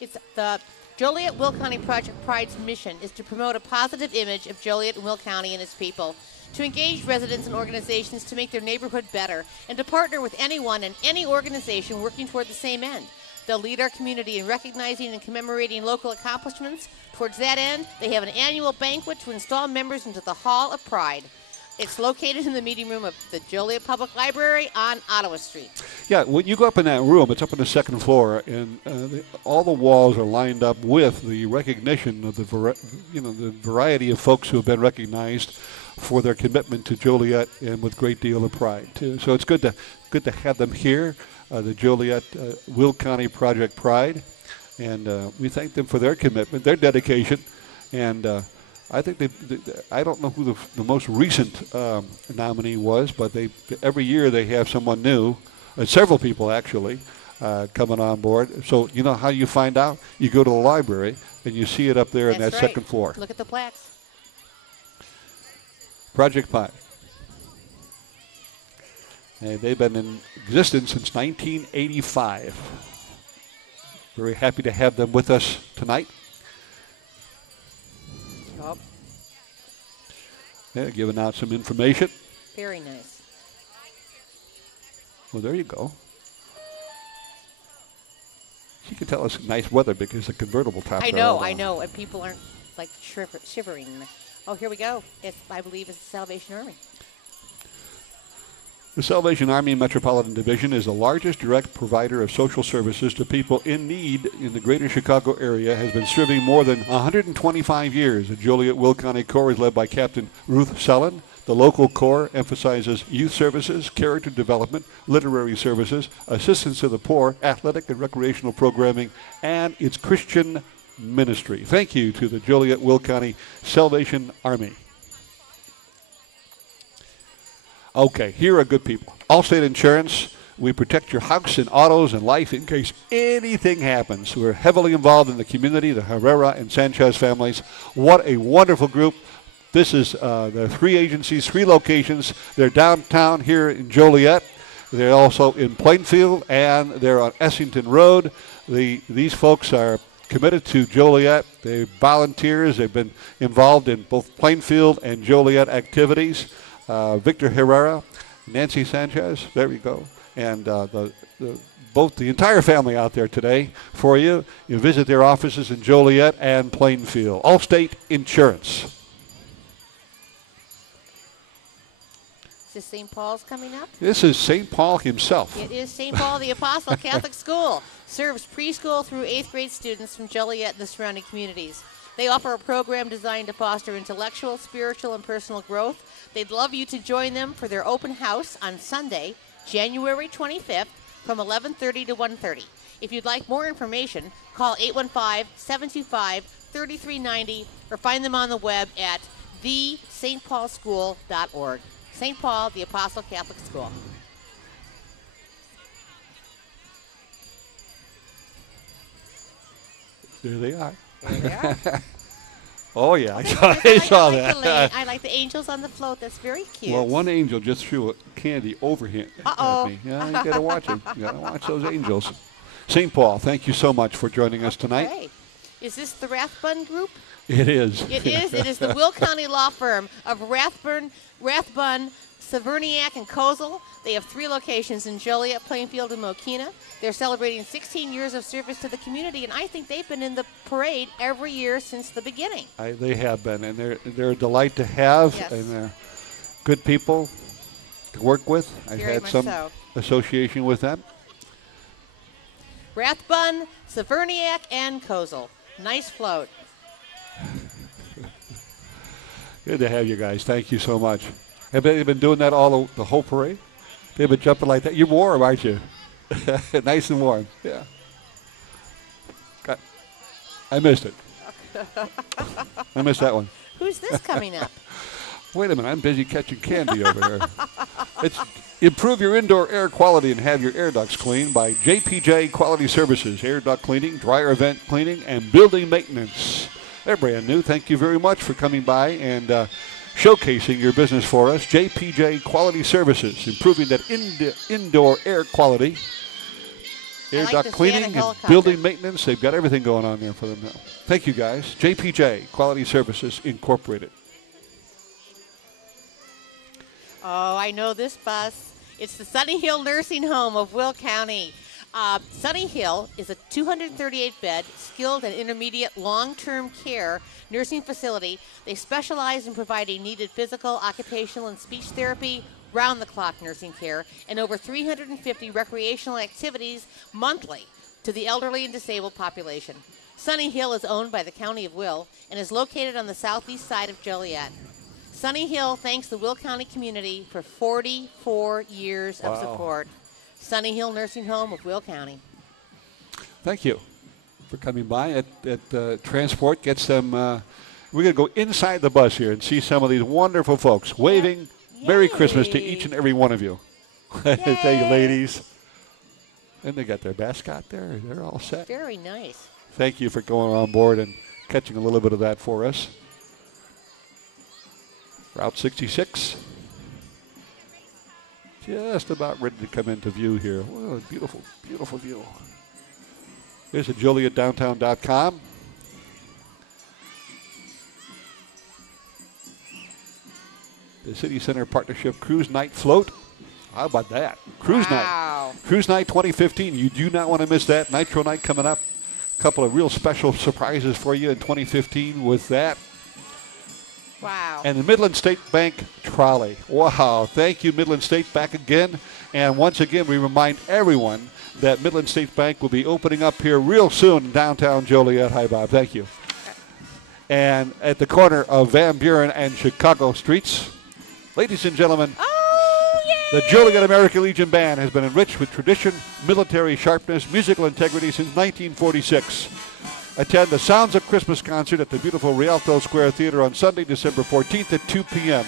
It's the Joliet Will County Project Pride's mission is to promote a positive image of Joliet and Will County and its people, to engage residents and organizations to make their neighborhood better, and to partner with anyone and any organization working toward the same end. They'll lead our community in recognizing and commemorating local accomplishments. Towards that end, they have an annual banquet to install members into the Hall of Pride. It's located in the meeting room of the Joliet Public Library on Ottawa Street. Yeah, when you go up in that room, it's up on the second floor, and all the walls are lined up with the recognition of the variety of folks who have been recognized for their commitment to Joliet and with great deal of pride too. So it's good to have them here, the Joliet Will County Project Pride, and we thank them for their commitment, their dedication, and. I think I don't know who the most recent nominee was, but every year they have someone new, several people actually, coming on board. So you know how you find out? You go to the library and you see it up there in that second floor. Look at the plaques. Project Pride. And they've been in existence since 1985. Very happy to have them with us tonight. Yeah, giving out some information. Very nice. Well, there you go. She can tell us nice weather because the convertible tops I know, and people aren't like shivering. Oh, here we go. I believe it's the Salvation Army. The Salvation Army Metropolitan Division is the largest direct provider of social services to people in need in the greater Chicago area, has been serving more than 125 years. The Joliet Will County Corps is led by Captain Ruth Sellen. The local Corps emphasizes youth services, character development, literary services, assistance to the poor, athletic and recreational programming, and its Christian ministry. Thank you to the Joliet Will County Salvation Army. Okay, here are good people. Allstate Insurance, we protect your house and autos and life in case anything happens. We're heavily involved in the community, the Herrera and Sanchez families. What a wonderful group. This is the 3 agencies, 3 locations. They're downtown here in Joliet. They're also in Plainfield, and they're on Essington Road. These folks are committed to Joliet. They're volunteers. They've been involved in both Plainfield and Joliet activities. Victor Herrera, Nancy Sanchez, there we go, and both the entire family out there today for you. You visit their offices in Joliet and Plainfield. Allstate Insurance. Is this St. Paul's coming up? This is St. Paul himself. It is St. Paul the Apostle Catholic School. Serves preschool through 8th grade students from Joliet and the surrounding communities. They offer a program designed to foster intellectual, spiritual, and personal growth. They'd love you to join them for their open house on Sunday, January 25th from 11:30 to 1:30. If you'd like more information, call 815-725-3390 or find them on the web at thestpaulschool.org. St. Paul, the Apostle Catholic School. There they are. There they are. Oh, yeah, I saw that. I like the angels on the float. That's very cute. Well, one angel just threw a candy over him. Uh-oh. At me. Yeah, you got to watch him. You got to watch those angels. St. Paul, thank you so much for joining us tonight. Okay. Is this the Rathbun Group? It is. It is. It is the Will County law firm of Rathbun, Severniak, and Kozel. They have 3 locations in Joliet, Plainfield, and Mokina. They're celebrating 16 years of service to the community, and I think they've been in the parade every year since the beginning. They have been, and they're a delight to have, yes. And they're good people to work with. I've Very had much some so. association with them. Rathbun, Severniak, and Kozel. Nice float. Good to have you guys. Thank you so much. Have they been doing that all the whole parade? They've been jumping like that. You're warm, aren't you? Nice and warm. Yeah. I missed it. I missed that one. Who's this coming up? Wait a minute, I'm busy catching candy over here. It's improve your indoor air quality and have your air ducts cleaned by JPJ Quality Services. Air duct cleaning, dryer vent cleaning, and building maintenance. They're brand new. Thank you very much for coming by and showcasing your business for us. JPJ Quality Services, improving that indoor air quality. Air duct cleaning and building maintenance. They've got everything going on there for them now. Thank you, guys. JPJ Quality Services Incorporated. Oh, I know this bus. It's the Sunny Hill Nursing Home of Will County. Sunny Hill is a 238-bed, skilled and intermediate long-term care nursing facility. They specialize in providing needed physical, occupational, and speech therapy, round-the-clock nursing care, and over 350 recreational activities monthly to the elderly and disabled population. Sunny Hill is owned by the County of Will and is located on the southeast side of Joliet. Sunny Hill thanks the Will County community for 44 years of support. Sunny Hill Nursing Home of Will County. Thank you for coming by. At Transport gets them. We're going to go inside the bus here and see some of these wonderful folks waving Merry Christmas to each and every one of you. Thank you, ladies. And they got their mascot there. They're all set. Very nice. Thank you for going on board and catching a little bit of that for us. Route 66. Just about ready to come into view here. What a beautiful, beautiful view. Here's at JolietDowntown.com. The City Center Partnership Cruise Night Float. How about that? Cruise Night. Cruise Night 2015. You do not want to miss that. Nitro Night coming up. A couple of real special surprises for you in 2015 with that. Wow. And the Midland State Bank Trolley. Wow. Thank you, Midland State, back again. And once again, we remind everyone that Midland State Bank will be opening up here real soon in downtown Joliet. Hi, Bob. Thank you. And at the corner of Van Buren and Chicago Streets, ladies and gentlemen, the Joliet American Legion Band has been enriched with tradition, military sharpness, musical integrity since 1946. Attend the Sounds of Christmas concert at the beautiful Rialto Square Theater on Sunday, December 14th at 2 p.m.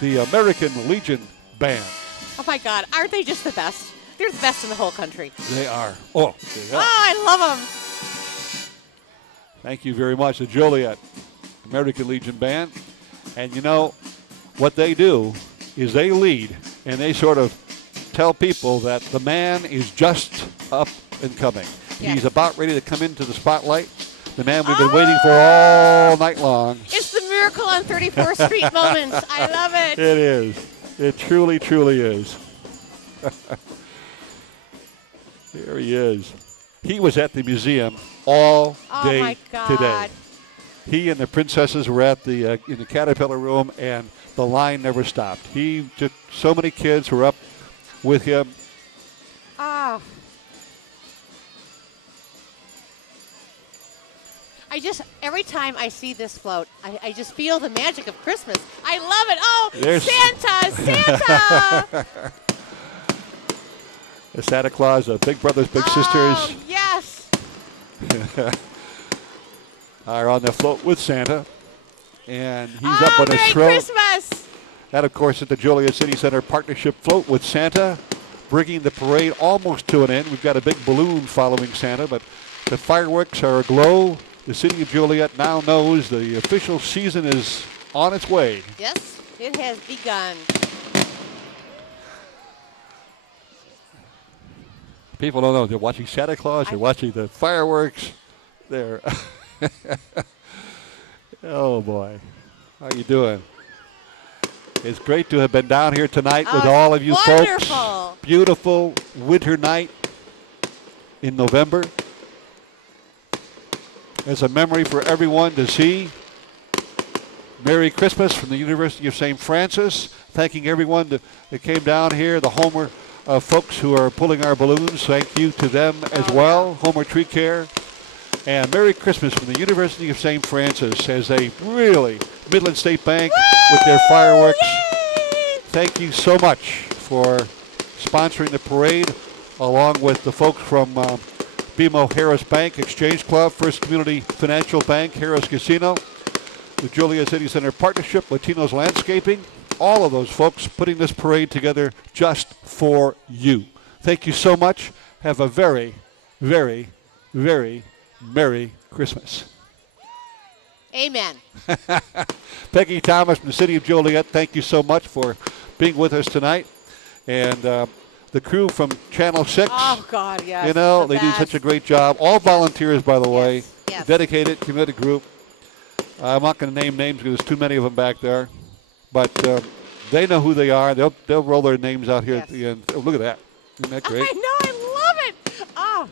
The American Legion Band. Oh, my God. Aren't they just the best? They're the best in the whole country. They are. Oh, I love them. Thank you very much, the Joliet American Legion Band. And you know, what they do is they lead, and they sort of tell people that the man is just up and coming. Yes. He's about ready to come into the spotlight. The man we've been waiting for all night long. It's the Miracle on 34th Street moment. I love it. It is. It truly, truly is. There he is. He was at the museum all day today. He and the princesses were at the in the Caterpillar room, and the line never stopped. He took so many kids who were up with him. Oh. Every time I see this float, I just feel the magic of Christmas. I love it. Oh, There's Santa! The Santa Claus, the Big Brothers, Big Sisters. Yes. Are on the float with Santa. And he's up on his Merry throat. Christmas! That, of course, is the Joliet City Center Partnership Float with Santa, bringing the parade almost to an end. We've got a big balloon following Santa, but the fireworks are aglow. The city of Joliet now knows the official season is on its way. Yes, it has begun. People don't know. They're watching Santa Claus. They're watching the fireworks. They're oh, boy. How you doing? It's great to have been down here tonight with all of you folks. Beautiful winter night in November. It's a memory for everyone to see. Merry Christmas from the University of St. Francis. Thanking everyone that came down here, the Homer folks who are pulling our balloons. Thank you to them as well, Homer Tree Care. And Merry Christmas from the University of St. Francis as a really Midland State Bank with their fireworks. Yay! Thank you so much for sponsoring the parade, along with the folks from BMO Harris Bank, Exchange Club, First Community Financial Bank, Harris Casino. the Joliet City Center Partnership, Latinos Landscaping, all of those folks putting this parade together just for you. Thank you so much. Have a very, very, very Merry Christmas. Amen. Peggy Thomas from the city of Joliet, thank you so much for being with us tonight. And the crew from Channel 6. Oh, God, yes. You know, the they do best. such a great job. All volunteers, by the way. Yes. Dedicated, committed group. I'm not going to name names because there's too many of them back there. But they know who they are. They'll roll their names out here at the end. Oh, look at that. Isn't that great? I know. I love it. Oh.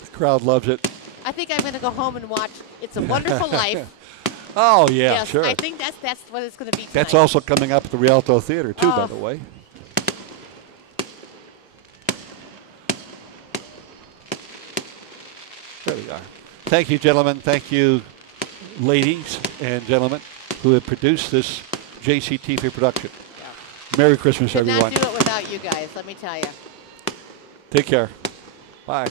The crowd loves it. I think I'm going to go home and watch It's a Wonderful Life. Oh, yeah, Yes, sure. I think that's what it's going to be tonight. That's also coming up at the Rialto Theater, too, by the way. There we are. Thank you, gentlemen. Thank you, ladies and gentlemen, who have produced this JCTV production. Yeah. Merry Christmas, Could everyone. not do it without you guys, let me tell you. Take care. Bye.